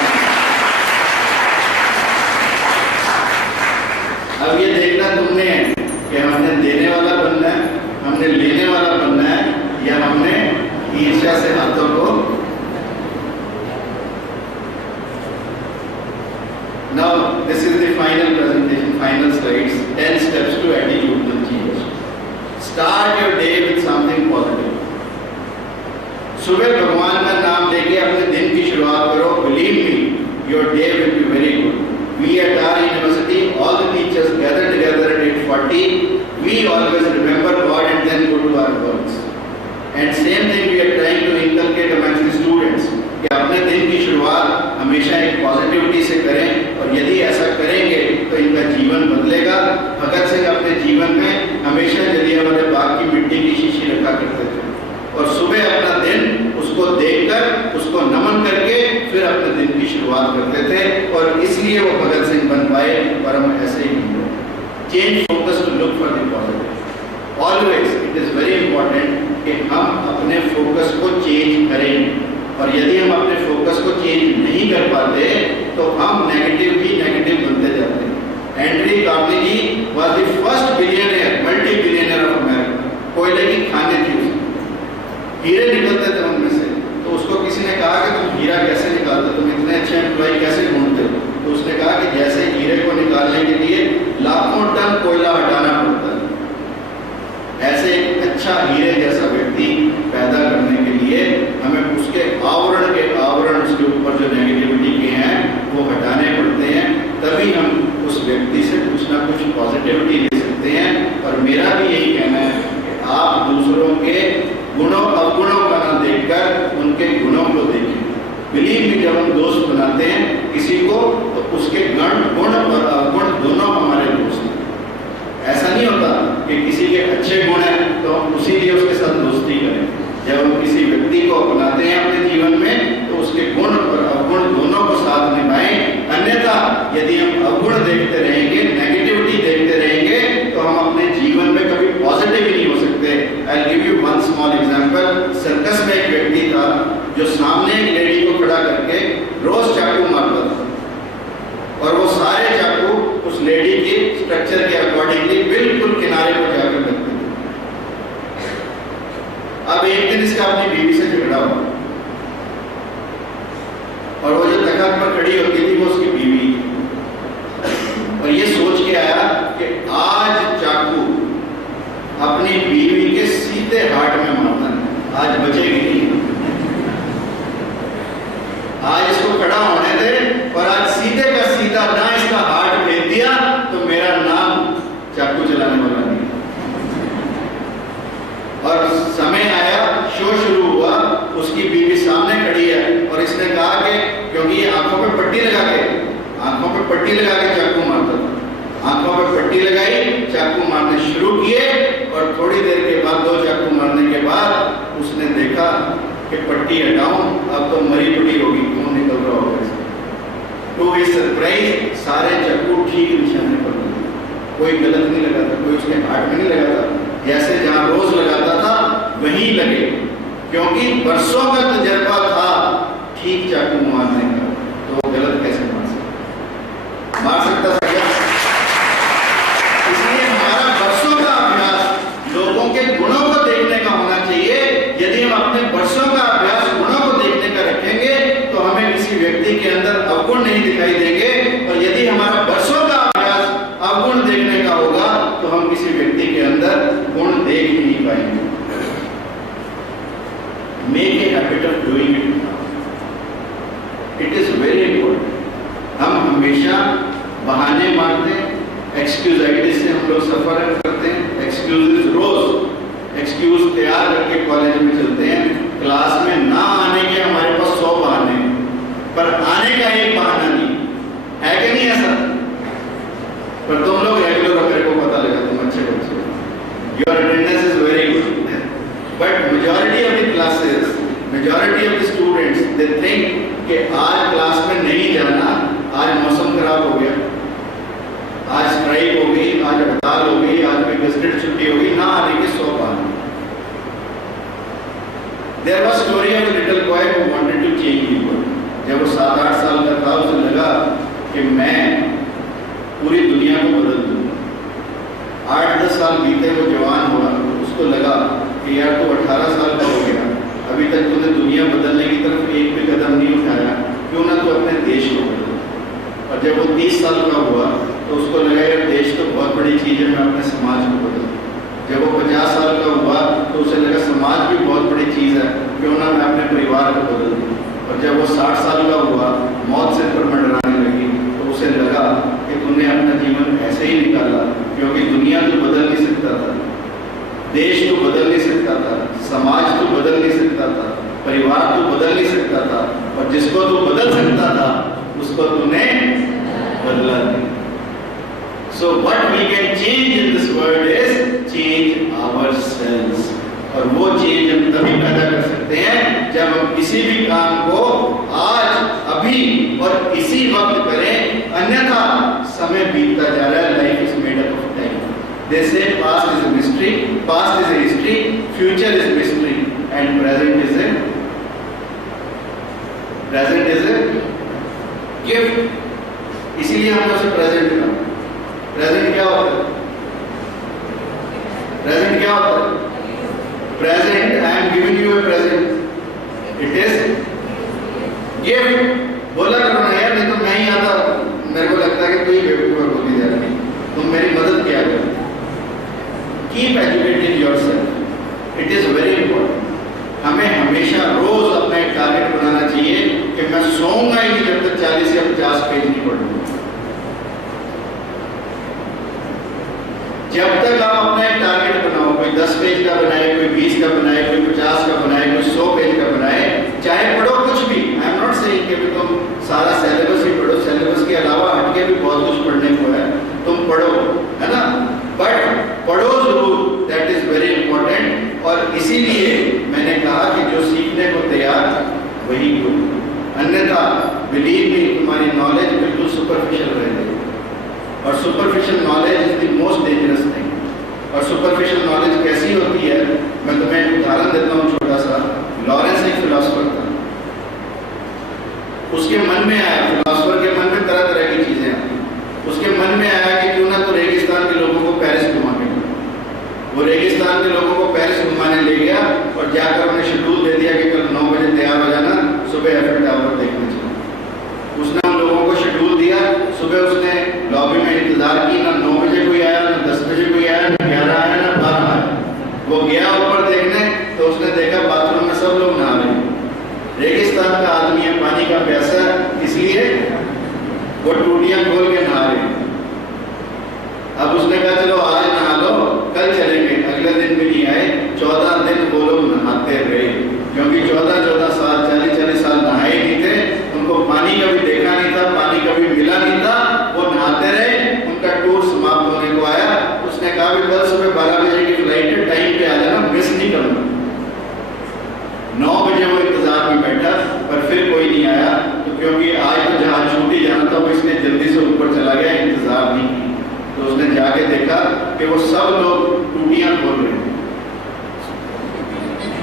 अब ये देखना तुमने है कि हमने देने वाला बनना है, हमने लेने वाला बनना है, या हमने ईर्ष्या से हाथों को। Now this is the final presentation, final slides, 10 steps to attitudinal change. Start your day with something positive. सुबह भगवान का नाम लेके अपने दिन की शुरुआत करो। Believe me, your day will be very good. We at our university, all the teachers gather together at 8:40. We always remember God and then go to our works. And same thing we are trying to inculcate amongst the students कि अपने दिन की शुरुआत हमेशा एक positivity से करें और यदि ऐसा करेंगे तो इनका जीवन बदलेगा। भगत सिंह अपने जीवन में हमेशा जलियांवाला बाग की मिट्टी की शीशी रखा करते थे और सुबह अपना दिन उसको देखकर उसको नमन करके फिर अपने दिन की शुरुआत करते थे और इसलिए वो भगत सिंह बन पाए और हम ऐसे ही बन गए। Change focus to look for the positive. Always it is very important कि हम अपने फोकस को चेंज करें और यदि हम अपने फोकस को चेंज नहीं कर पाते तो हम नेगेटिव ही नेगेटिव बनते जाते हैं। Henry Carnegie was the first billionaire, multi billionaire of America. कोयले की खानें थी उसमें, हीरे निकलते थे उनमें से। तो उसको किसी ने कहा कि तुम हीरा कैसे निकालते, तुम इतने अच्छे एम्प्लॉय कैसे ढूंढते हो? तो उसने कहा कि जैसे हीरे को निकालने के लिए लाखों टन कोयला हटाना पड़ता है, ऐसे एक अच्छा हीरे जैसा व्यक्ति पैदा करने के लिए हमें उसके आवरण उसके ऊपर जो नेगेटिविटी के हैं वो हटाने पड़ते हैं, तभी हम उस व्यक्ति से कुछ ना कुछ पॉजिटिविटी ले सकते हैं। और मेरा भी यही कहना है कि आप दूसरों के गुणों अवगुणों का ना देखकर उनके गुणों को देखें। बिलीव मी, जब हम दोस्त बनाते हैं किसी को तो उसके गुण और अवगुण दोनों हमारे दोस्त हैं। ऐसा नहीं होता कि किसी के अच्छे गुण हैं तो हम उसी लिए उसके साथ दोस्ती करें। जब हम किसी व्यक्ति को अपनाते हैं अपने जीवन में तो उसके गुण और अवगुण दोनों को साथ निभाएं। अन्यथा यदि हम अवगुण देखते रहेंगे, नेगेटिविटी देखते रहेंगे तो हम अपने जीवन में कभी पॉजिटिव ही नहीं हो सकते। I give you one small example. Circus में एक व्यक्ति था जो सामने एक लेडी को खड़ा करके रोज चाकू मारता था और वो सारे चाकू उस लेडी के स्ट्रक्चर के अकॉर्डिंगली बिल्कुल किनारे पर जाकर लगते थे। अब एक दिन इसका अपनी बीवी से झगड़ा हुआ और वो जो तख्त पर खड़ी होती थी वो उसकी बीवी थी और ये सोच के आया कि आज चाकू अपनी बीवी के सीधे हार्ट में मारना है, आज बचेगी नहीं। आज इसको खड़ा होने दे और आज सीधे का सीधा ना इसका हार्ट भेज दिया तो मेरा नाम चाकू चलाने वाला नहीं। और समय आया, शो शुरू हुआ, उसकी बीवी सामने खड़ी है और इसने कहा कि क्योंकि ये आंखों पे पट्टी लगा पट्टी लगा के चाकू मारता था। आंखों पे पट्टी लगाई, चाकू मारने शुरू किए और थोड़ी देर के बाद 2 चाकू मारने के बाद उसने देखा कि पट्टी हटाऊं, अब तो मरी पड़ी होगी, खून निकल रहा होगा। टू हिज सरप्राइज सारे चाकू ठीक निशाने पर लगे, कोई गलत नहीं लगा था, कोई उसके हाथ में नहीं लगा था, जैसे जहां रोज लगाता था वहीं लगे, क्योंकि बरसों का तजर्बा था ठीक चाकू मारने का। तो गलत कैसे मार सकता था क्या? इसलिए हमारा बरसों का अभ्यास लोगों के गुणों को देखने का होना चाहिए। यदि हम अपने बरसों का अभ्यास गुणों को देखने का रखेंगे तो हमें किसी व्यक्ति के अंदर अवगुण नहीं दिखाई देंगे, और यदि हमारा बरसों का अभ्यास अवगुण देखने का होगा तो हम किसी व्यक्ति के अंदर गुण देख ही नहीं पाएंगे। Make a habit of doing it, it is very important. हम हमेशा बहाने मारते हैं, एक्सक्यूजाइटिस से हम लोग सफर करते हैं, एक्सक्यूजेस रोज एक्सक्यूज तैयार करके कॉलेज में चलते हैं। क्लास में ना आने के हमारे पास 100 बहाने, पर आने का एक बहाना नहीं है, कि नहीं ऐसा? पर तुम लोग रेगुलर हो, मेरे को पता लगा तुम अच्छे बच्चे हो, your attendance is very good, but majority of the classes, majority of the students they think कि आज क्लास में नहीं जाना, आज मौसम खराब हो गया, आज स्ट्राइक हो गई, आज हड़ताल हो गई, आज कोई गेस्टेड छुट्टी हो गई, ना आने के 100 बहाने। There was story of a little boy who wanted to change the world. जब वो 7-8 साल का था, उसे लगा कि मैं पूरी दुनिया को बदल दूंगा। 8-10 साल बीते, वो जवान हुआ, उसको लगा कि यार तू 18 साल का हो गया, अभी तक तूने दुनिया बदलने की तरफ एक भी कदम नहीं उठाया, क्यों ना तू अपने देश को बदल। और जब वो 30 साल का हुआ तो उसको लगा यार देश तो बहुत बड़ी चीज़ है, मैं अपने समाज को बदल। जब वो 50 साल का हुआ तो उसे लगा समाज भी बहुत बड़ी चीज़ है, क्यों ना मैं अपने परिवार को बदल दूँ। और जब वो 60 साल का हुआ, मौत से पर मंडराने लगी, तो उसे लगा कि तूने अपना जीवन ऐसे ही निकाला, क्योंकि दुनिया तो बदल नहीं सकता था, देश तो बदल नहीं सकता था, समाज तो बदल नहीं सकता था, परिवार तो बदल नहीं सकता था, और जिसको तू बदल सकता था उसको तूने बदला नहीं। So what we can change in this world is change ourselves, और वो चेंज हम तभी पैदा कर सकते हैं जब हम किसी भी काम को आज, अभी और इसी वक्त करें, अन्यथा समय बीतता जा रहा है। Life is made up of time. They say past is a mystery, past is a history, future is mystery, and present is a gift. इसीलिए हम उसे प्रेजेंट का, प्रेजेंट क्या होता है? प्रेजेंट क्या होता है? Present, I am giving U A present, it is gift. बोला करो ना यार, नहीं तो मैं ही आता, मेरे को लगता है कि कोई बेवकूफ होती जा रही, तुम मेरी मदद किया करो। Keep educating yourself, it is very important. हमें हमेशा रोज अपना एक टारगेट बनाना चाहिए कि मैं सोऊंगा ही नहीं जब तक 40 या 50 पेज नहीं पढ़ूंगा। जब तक आप अपना एक टारगेट बनाओ, कोई 10 पेज का बनाए, कोई 20 का बनाए, कोई 50 का बनाए, कोई 100 पेज का बनाए, चाहे पढ़ो कुछ भी। आई एम नॉट सेइंग कि तुम सारा सिलेबस ही पढ़ो, सिलेबस के अलावा हटके भी बहुत कुछ पढ़ने को है, तुम पढ़ो, है ना, बट पढ़ो जरूर, दैट इज वेरी इंपॉर्टेंट। और इसीलिए मैंने कहा कि जो सीखने को तैयार वही करो, अन्यथा बिलीव मी तुम्हारी नॉलेज बिल्कुल सुपरफिशियल रहेगी, और superficial knowledge is the most dangerous thing. और सुपरफिशियल नॉलेज कैसी होती है, मैं तुम्हें एक उदाहरण देता हूँ छोटा सा। लॉरेंस एक फिलोसफर था, उसके मन में आया, फिलोसफर के मन में तरह तरह की चीजें आती, उसके मन में आया कि क्यों ना तो रेगिस्तान के लोगों को पेरिस घुमा के, वो रेगिस्तान के लोगों को पेरिस घुमाने ले गया और जाकर उन्हें शेड्यूल दे दिया कि कल 9 बजे तैयार हो जाना, सुबह एफिल टावर देखने चलो। उसने उन लोगों को शेड्यूल दिया, सुबह उसने लॉबी में इंतजार की, ना 9 बजे कोई आया, ना 10 बजे कोई आया, ना 11 आया, ना 12 आया। वो गया ऊपर देखने, तो उसने देखा बाथरूम में सब लोग नहा रहे हैं। रेगिस्तान का आदमी है, पानी का प्यासा, इसलिए वो टूटियां खोल के नहा रहे हैं। अब उसने कहा चलो आज नहा लो, कल चलेंगे। अगले दिन भी नहीं आए, 14 दिन वो लोग नहाते रहे, क्योंकि 14-14 साल, 40-40 साल नहाए नहीं थे, उनको पानी कभी देखा नहीं था, पानी कभी मिला नहीं था, वो पर फिर कोई नहीं आया, तो क्योंकि आज तो जहाज छूट ही जाना था, वो इसलिए जल्दी से ऊपर चला गया, इंतजार नहीं की। तो उसने जाके देखा कि वो सब लोग टूटियां खोल रहे हैं,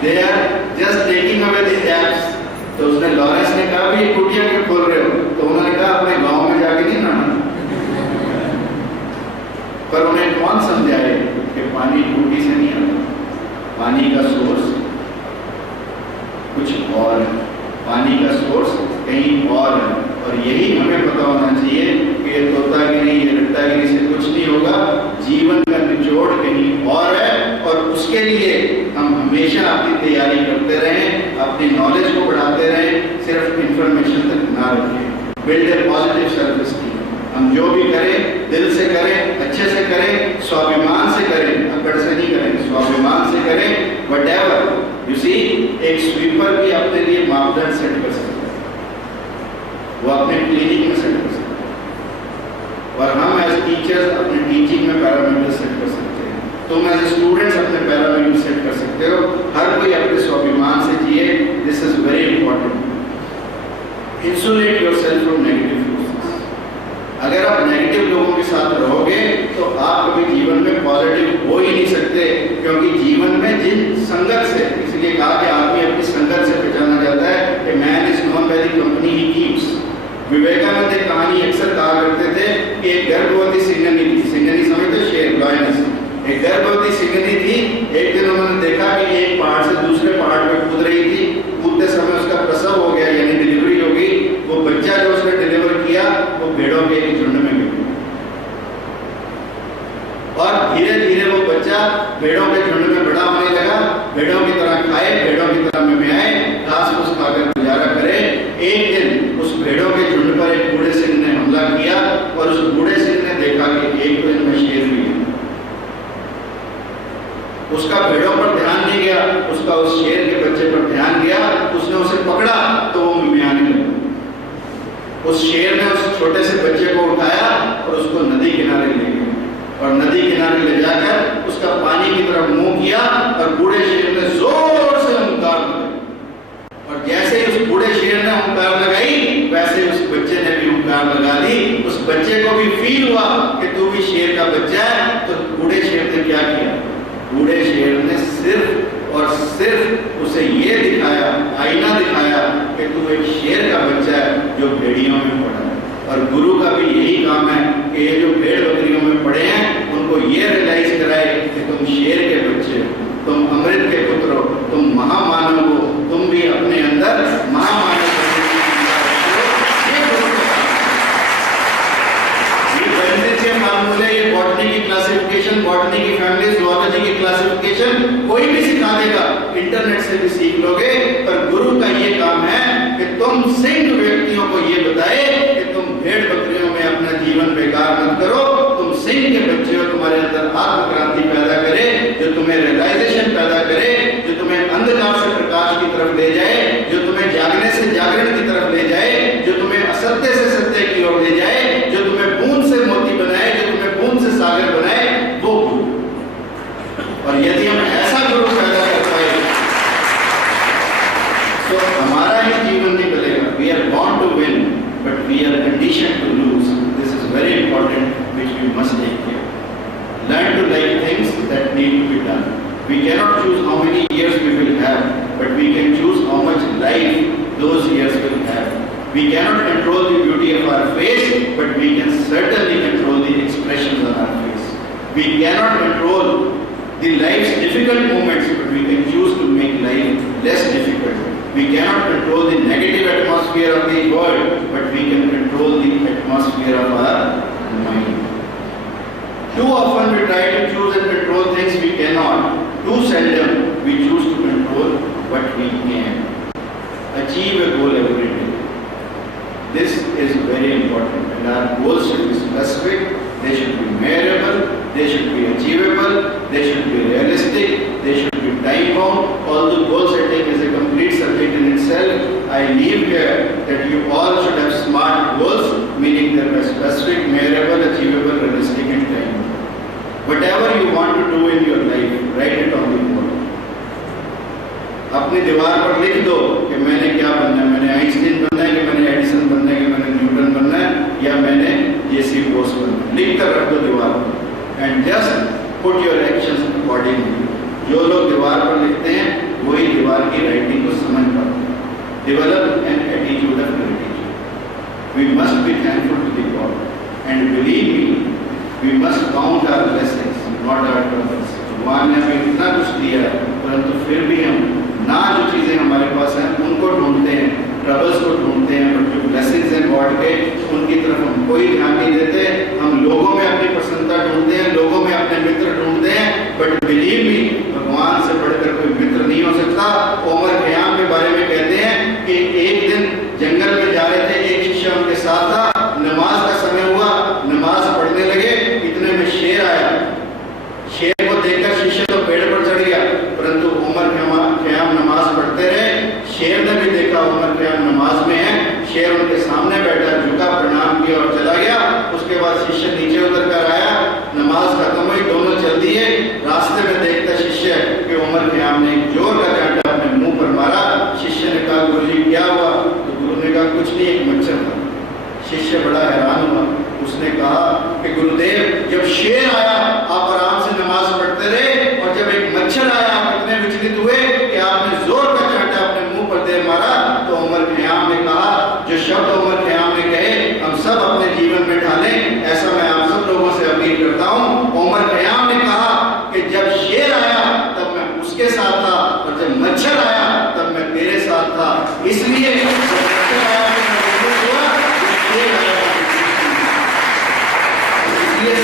they are just taking away the caps. तो उसने लॉरेंस ने कहा भी टूटियां क्यों खोल रहे हो? तो उन्होंने कहा अपने गांव में जाके नहीं नहाना। पर उन्हें कौन समझाए कि पानी टूटी से नहीं आता, पानी का सोर्स कुछ और है, पानी का सोर्स कहीं और है। और यही हमें पता होना चाहिए कि ये तोतागिरी, ये रट्टागिरी से कुछ नहीं होगा, जीवन का निचोड़ कहीं और है। और उसके लिए हम हमेशा अपनी तैयारी करते रहें, अपनी नॉलेज को बढ़ाते रहें, सिर्फ इंफॉर्मेशन तक ना रखें। Build a positive self esteem. हम जो भी करें दिल से करें, अच्छे से करें, स्वाभिमान से करें, अकड़ से नहीं करें, स्वाभिमान से करें। व्हाटएवर यू सी, एक स्वीपर भी अपने लिए मापदंड सेट कर सकता है, वो अपने क्लिनिक में सेट कर सकता है, और हम एज टीचर्स अपने टीचिंग में पैरामीटर सेट कर सकते हैं। तुम एज स्टूडेंट्स अपने पैरामीटर सेट कर सकते हो। हर कोई अपने स्वाभिमान से जिए। This is very important. Insulate yourself from negative forces. अगर आप नेगेटिव लोगों के साथ रहोगे तो आप कभी जीवन में पॉजिटिव हो ही नहीं सकते, क्योंकि जीवन में जिन संगत से, इसलिए कहा कि आदमी अपनी संगत से पहचाना जाता है कि man is known by the company he keeps. Vivekananda एक कहानी अक्सर कहा करते थे कि एक गर्भवती सिंघनी थी, सिंघनी समझते शेर, लॉयनेस। एक गर्भवती सिंघनी थी। एक दिन उन्होंने देखा कि एक पहाड़ से दूसरे पहाड़ पे कूद रही थी। कूदते समय उसका प्रसव हो गया, यानी डिलीवरी हो गई। वो बच्चा जो उसने डिलीवर किया वो भेड़ों के एक झुंड में गिर गया, और धीरे धीरे वो बच्चा भेड़ों के झुंड में बड़ा होने लगा। भेड़ों की तरह खाए, भेड़ों की तरह में आए, घास फूस खाकर गुजारा करे। एक दिन उस भेड़ों के झुंड पर एक बूढ़े सिंह ने हमला किया, और उस बूढ़े सिंह ने देखा कि एक तो इनमें शेर भी है। उसका भेड़ों पर ध्यान नहीं गया, उसका उस शेर के बच्चे पर ध्यान गया। उसने उसे पकड़ा तो वो मिमियाने लगा। उस शेर ने उस छोटे से बच्चे को उठाया और उसको नदी किनारे ले गया, और नदी किनारे ले जाकर उसका पानी की तरफ मुंह किया, और बूढ़े शेर ने जोर से हुंकार लगाई। और जैसे ही उस बूढ़े शेर ने हुंकार लगाई, वैसे उस बच्चे ने भी हुंकार लगा दी। उस बच्चे को भी फील हुआ कि तू भी शेर का बच्चा है। तो बूढ़े शेर ने क्या किया? बूढ़े शेर ने सिर्फ और सिर्फ उसे ये दिखाया, आईना दिखाया कि तू एक शेर का बच्चा है जो भेड़ियों में पड़ा है। और गुरु का भी यही काम है कि ये जो भेड़ बकरियों में पड़े हैं उनको ये रियलाइज कराए कि तुम शेर के बच्चे हो, तुम अमृत के पुत्र हो, तुम महामानव हो, तुम भी अपने अंदर महामानव फार्मूले, ये बॉटनी की क्लासिफिकेशन, बॉटनी की फैमिली, ज़ूलॉजी की क्लासिफिकेशन कोई भी सिखा देगा, इंटरनेट से भी सीख लोगे। पर गुरु का ये काम है कि तुम सिंह व्यक्तियों को ये बताए कि तुम भेड़ बकरियों में अपना जीवन बेकार मत करो। तुम सिंह के बच्चे हो, तुम्हारे अंदर आत्म क्रांति पैदा करे, जो तुम्हें रियलाइजेशन पैदा करे, जो तुम्हें अंधकार से प्रकाश की तरफ ले जाए, जो तुम्हें जागने से जागरण की तरफ ले जाए, जो तुम्हें असत्य से सत्य की ओर ले जाए, जो तुम्हें बूंद से मोती बनाए, जो तुम्हें बूंद से सागर बनाए, वो गुरु। और यदि हम ऐसा गुरु पैदा कर पाए तो हमारा ही जीवन नहीं बदलेगा। We are born to win but we are conditioned to lose. This is very important which we must take care. Learn to like things that need to be done. We cannot choose how many years we will have, but we can choose how much life those years will have. We cannot control the beauty of our face, but we can certainly control the expressions on our face. We cannot control the life's difficult moments, but we can choose to make life less difficult. We cannot control the negative atmosphere of the world, but we can control the atmosphere of our mind. Too often we try to choose and control things we cannot. Too seldom we choose to control what we can. Achieve a goal every day. This is very important, and our goals should be specific, they should be measurable, they should be achievable, they should be realistic, they should be time bound. Although goal setting is a complete subject in itself, I leave here that you all should have SMART goals, meaning they are specific, measurable, achievable, realistic and time bound. Whatever you want to do in your life, write it on the board. अपने अपनी दीवार पर लिख दो कि मैंने क्या बनना है, मैंने आइंस्टीन बनना है, कि मैंने एडिसन बनना है, कि मैंने न्यूटन बनना है, या मैंने जेसी बोस बनना है। लिख कर रख दो दीवार पर and just put your actions accordingly. जो लोग दीवार पर लिखते हैं वही दीवार की राइटिंग को समझ पाते हैं। Develop an attitude of gratitude. We must be thankful to the God and believe me, we must count our blessings not our troubles. भगवान ने हमें इतना कुछ दिया है, परंतु फिर भी हम ना जो चीज़ें हमारे पास हैं उनको ढूंढते हैं, ट्रबल्स को ढूंढते हैं, बट जो ब्लेसिंग्स हैं गॉड के उनकी तरफ हम कोई ध्यान नहीं देते। हम लोगों में अपनी प्रसन्नता ढूंढते हैं, लोगों में अपने मित्र ढूंढते हैं, बट बिलीव मी भगवान से बढ़कर कोई मित्र नहीं हो सकता। उमर खयाम के बारे में कहते हैं कि एक दिन जंगल में जा रहे थे, एक शिष्य उनके साथ था, नमाज का समय हुआ, नमाज पढ़ने लगे, इतने में शेर आया। शेर को देखकर शिष्य तो पेड़ पर चढ़ गया, परंतु उमर खयाम नमाज पढ़ते रहे। शेर ने भी देखा उमर खयाम नमाज में है, शेर उनके सामने बैठा, झुका, प्रणाम किया और चला गया। उसके बाद शिष्य नीचे उतर कर आया, नमाज खत्म हुई, दोनों चल दिए। रास्ते में देखता शिष्य कि उमर खयाम ने एक जोर का कांटा अपने मुंह पर मारा। शिष्य ने कहा गुरुजी क्या हुआ? तो गुरु ने कहा कुछ नहीं, एक मच्छर था। शिष्य बड़ा हैरान हुआ, उसने कहा कि गुरुदेव जब शेर आया आप आराम से नमाज पढ़ते रहे, और जब एक मच्छर आया आप इतने विचलित हुए कि आपने जोर का कांटा अपने मुंह पर दे मारा। तो उमर खयाम ने कहा, जो शब्द उमर खयाम ने कहे हम सब अपने जीवन में ढालें, ऐसा मैं आप सब लोगों से अपील करता हूँ। उमर खयाम ने कहा कि जब शेर आया तब मैं उसके साथ था, और जब मच्छर आया तब मैं तेरे साथ था। इसलिए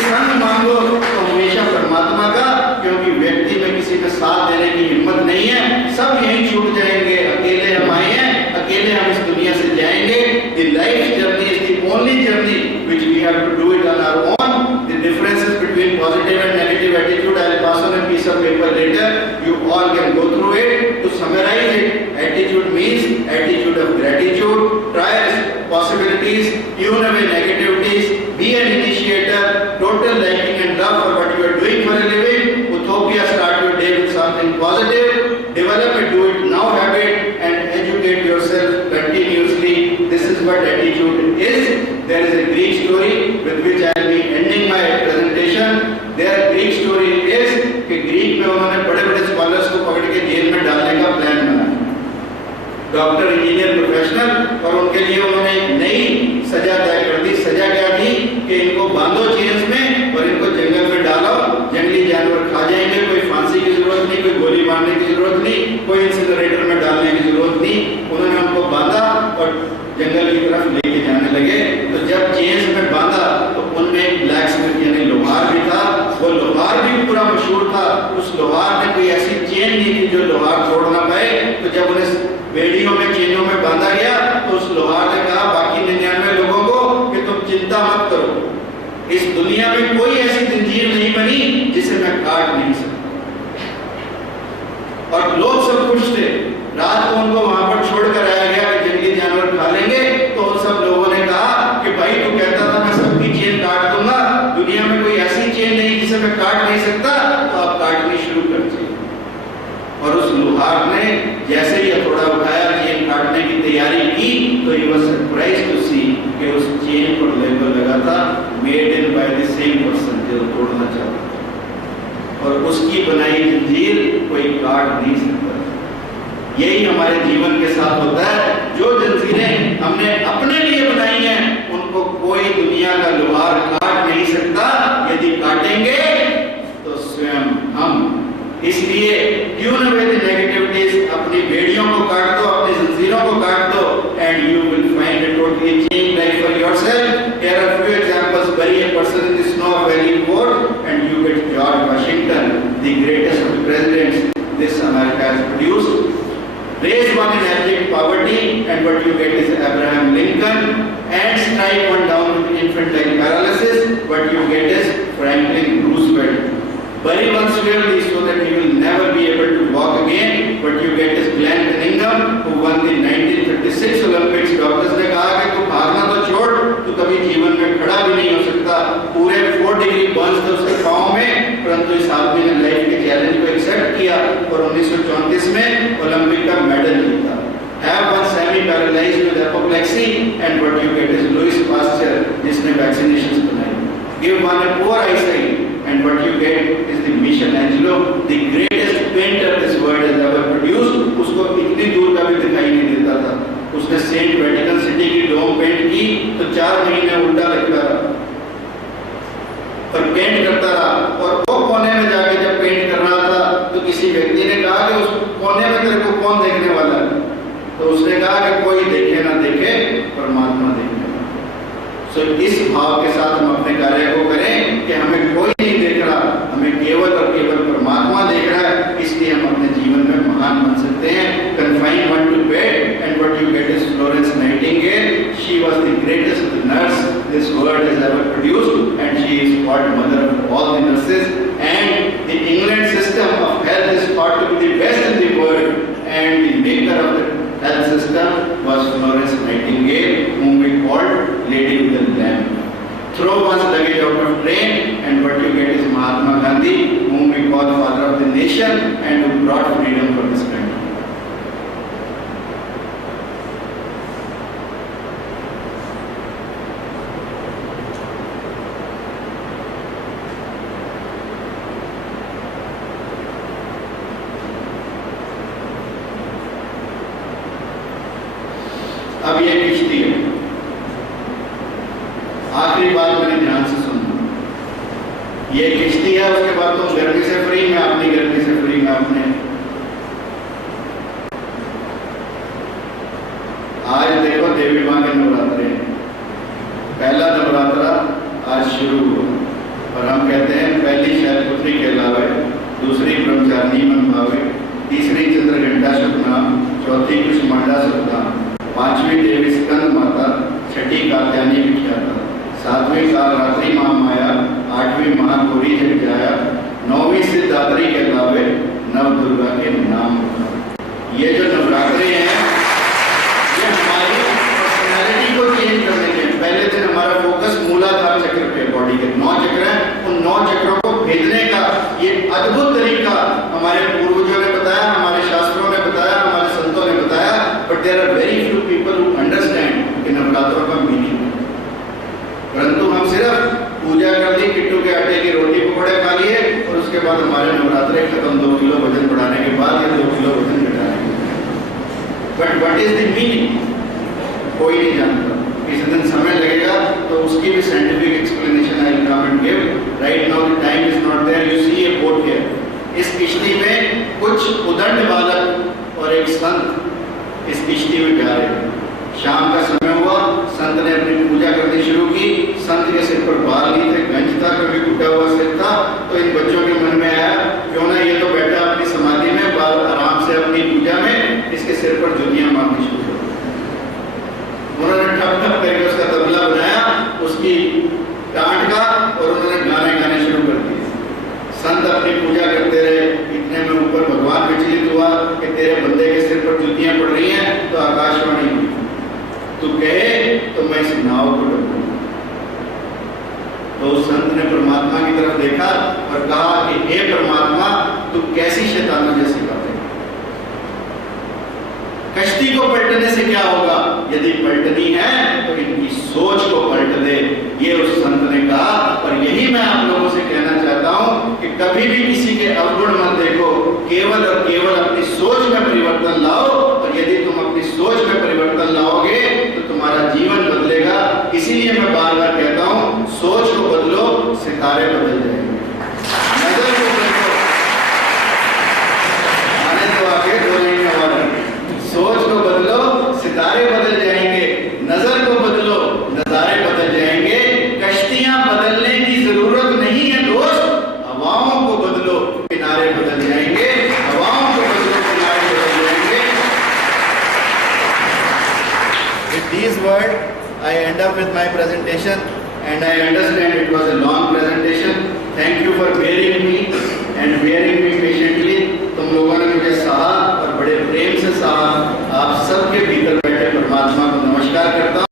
संग मांगो तो हमेशा परमात्मा का, क्योंकि व्यक्ति में किसी का साथ देने की हिम्मत नहीं है। सब यहीं छूट जाएंगे, अकेले हम आए हैं, अकेले हम इस दुनिया से जाएंगे। The life journey is the only journey which we have to do it on our own. The differences between positive and negative attitude I'll pass on a piece of paper later. You all can go through it. To summarize it, attitude means attitude of gratitude. Try possibilities, tune away negativities, be an initiator, total liking and love for what you are doing for a living. Utopia, start your day with something positive. Develop a do it now habit and educate yourself continuously. This is what attitude is. There is a Greek story with which I will be ending my presentation. Their Greek story is कि Greek में उन्होंने बड़े-बड़े scholars को पकड़ के jail में डालने का प्लान बनाया, डॉक्टर, इंजीनियर, प्रोफेशनल, और उनके लिए उन्होंने एक नई सजा तय कर दी। सजा क्या थी कि इनको बांधो चेन्स में और इनको जंगल में डालो, जंगली जानवर खा जाएंगे, कोई फांसी की जरूरत नहीं, कोई गोली मारने की जरूरत नहीं, कोई इंसिनरेटर में डालने की जरूरत नहीं। उन्होंने उनको बांधा और जंगल की तरफ लेके जाने लगे। तो जब चेन्स में बांधा तो उनमें एक ब्लैक स्मिथ यानी लोहार भी था। वो लोहार भी पूरा मशहूर था। उस लोहार ने कोई ऐसी चेन नहीं थी जो लोहार तोड़ ना पाए। तो जब उन्हें बेड़ियों में, चेनों में बांधा गया तो उस लोहार ने कहा बाकी 99 लोगों को कि तुम चिंता मत करो, इस दुनिया में कोई ऐसी जंजीर नहीं बनी जिसे मैं काट नहीं सकता। और लोग सब खुश थे। रात को उनको वहां पर छोड़कर आया गया कि जंगली जानवर खा लेंगे। तो उन सब लोगों ने कहा कि भाई तू कहता था मैं सबकी चेन काट दूंगा, दुनिया में कोई ऐसी चेन नहीं जिसे मैं काट नहीं सकता, तो आप काटनी शुरू कर दीजिए। और उस लोहार ने जैसे ही हथौड़ा उठाया, चेन काटने की तैयारी की, तो ही वाज सरप्राइज्ड टू सी कि उस चेन पर लेबल लगा था made in by the same person जो तोड़ना चाहता था, और उसकी बनाई जंजीर कोई काट नहीं सकता। यही हमारे जीवन के साथ होता है। जो जंजीरें हमने अपने लिए बनाई हैं उनको कोई दुनिया का लोहार काट नहीं सकता। यदि काटेंगे तो स्वयं हम। इसलिए ट्यून अवे द नेगेटिविटीज, अपनी बेड़ियों को काट दो, अपनी जंजीरों को काट दो, and you will find a totally change life for yourself. Here are few examples. Bury a person in the snow of Valley Fort and you get George Washington, the greatest of the presidents this America has produced. Raise one in abject poverty and what you get is Abraham Lincoln, and strike one down with infant-like paralysis, what you get is Franklin Roosevelt. Bury one severely so that he will never be able to walk again, what you get is Glenn Cunningham, who won the 1936 Olympics. Doctors ने कहा कि तू भागना तो छोड़, तू कभी जीवन में खड़ा भी नहीं हो सकता। पूरे 4 डिग्री बर्न्स थे उसके पाँव में, परंतु इस आदमी ने लाइफ के चैलेंज को एक्सेप्ट किया और 1934 में ओलंपिक का मेडल जीता। Have one semi-paralyzed with apoplexy and what you get is Louis Pasteur जिसने vaccinations बनाई। Give one a poor eyesight and what you get is the Michelangelo, the greatest painter this world has ever produced। उसको इतनी दूर का भी दिखाई नहीं देता था। उसने सेंट वेटिकन सिटी की डोम पेंट की तो 4 महीने उल्टा लगता रहा और पेंट करता रहा। और वो कोने में जाके जब पेंट कर रहा था तो किसी व्यक्ति ने कहा कि उस कोने में तेरे को कौन देखने वाला है? तो उसने कहा कि कोई देखे ना देखे, परमात्मा देखे। सो इस भाव के साथ हम अपने कार्य को करें कि हमें कोई नहीं देख रहा, हमें केवल और केवल परमात्मा देख रहा है। इसलिए हम अपने जीवन में महान बन सकते हैं। Confine one to bed and what you get is Florence Nightingale. She was the greatest nurse this world has ever produced and she is called mother of all the nurses. And the England system of health is thought to be the best in the world and the maker of the health system was Florence Nightingale, whom we called Lady with the Lamp. Throw one's luggage out of train and what you get is Mahatma Gandhi, whom we call father of the nation and who brought freedom for this country. अब ये किश्ती है। आखिरी बात मैंने ध्यान से सुनना। ये किश्ती है, उसके बाद तुम गर्मी से फ्री, मैं अपनी गर्मी से फ्री, मैं अपने। आज देखो देवी मां के नवरात्रे, पहला नवरात्रा आज शुरू हुआ और हम कहते हैं पहली शैलपुत्री कहलावे, दूसरी ब्रह्मचारिणी मन भावे, तीसरी चंद्रघंटा शुभ नाम, चौथी कुष्मांडा शुभ नाम, पांचवी देवी स्कंद माता, छठी कात्यायनी विख्याता, सातवीं कालरात्रि महामाया, आठवीं महागौरी जगजाया, नौवीं सिद्धात्री कहलावे, नव दुर्गा के नाम। ये जो नवरात्रि हैं ये हमारी पर्सनैलिटी को चेंज करने के। पहले दिन हमारा फोकस मूलाधार चक्र पे, बॉडी के 9 चक्र हैं, उन 9 चक्रों को भेदने का ये अद्भुत तरीका हमारे पूर्वजों ने बताया, हमारे शास्त्रों ने बताया, हमारे संतों ने बताया। But there are very few people who understand कि नवरात्रों का मीनिंग। परंतु हम सिर्फ पूजा कर ली, किट्टू के आटे की रोटी पकौड़े खा लिए और उसके बाद हमारे नवरात्रे खत्म। 2 किलो वजन बढ़ाने के बाद या 2 किलो वजन घटाने के बाद। But what is the meaning कोई नहीं जानता। किसी दिन समय लगेगा तो उसकी भी scientific explanation I will come and give. Right now the time is not there. You see a boat here. इस किश्ती में कुछ उदंड बालक और एक संत इस किश्ती में जा रहे हैं। शाम का समय हुआ, संत ने अपनी पूजा करनी शुरू की। संत के सिर पर बाल नहीं थे, गंज था, कभी टूटा हुआ सिर था। तो इन बच्चों के मन में आया क्यों ना ये तो बैठा अपनी समाधि में, बाल आराम से अपनी पूजा में, इसके सिर पर जुतियां मारनी शुरू कर। उन्होंने ठप ठप करके उसका तबला बनाया, उसकी डांट का, और उन्होंने गाने शुरू कर दिए। संत अपनी पूजा करते रहे। इतने में ऊपर भगवान विचलित हुआ कि तेरे बंदे के सिर पर जुतियां पड़ रही हैं। तो आकाशवाणी हुई, तू कहे तो मैं इस नाव को डूबूंगा। तो उस संत ने परमात्मा की तरफ देखा और कहा कि हे परमात्मा, तू कैसी शैतानों जैसी बातें। कश्ती को पलटने से क्या होगा? यदि पलटनी है तो इनकी सोच को पलट दे, ये उस संत ने कहा। और यही मैं आप लोगों से कहना चाहता हूं कि कभी भी किसी के अवगुण मत देखो, केवल और केवल अपनी सोच में परिवर्तन लाओ। और यदि तुम अपनी सोच में परिवर्तन लाओगे तो तुम्हारा जीवन बदलेगा। इसीलिए मैं बार बार कहता हूं, सोच को बदलो, सितारे बदल जाएंगे। नजर को बदलो, आने तो आगे बोलेंगे और सोच को बदलो, सितारे बदल जाएंगे। नजर को बदलो, नजारे बदल जाएंगे। कश्तियां बदलने की जरूरत नहीं है दोस्त, हवाओं को बदलो, किनारे बदल जाएंगे। हवाओं को बदलो, किनारे बदल जाएंगे। With these words, I end up with my presentation, and I understand it was a long presentation. Thank you for bearing me and bearing me patiently. तुम लोगों ने मुझे सहा और बड़े प्रेम से सहा। आप सबके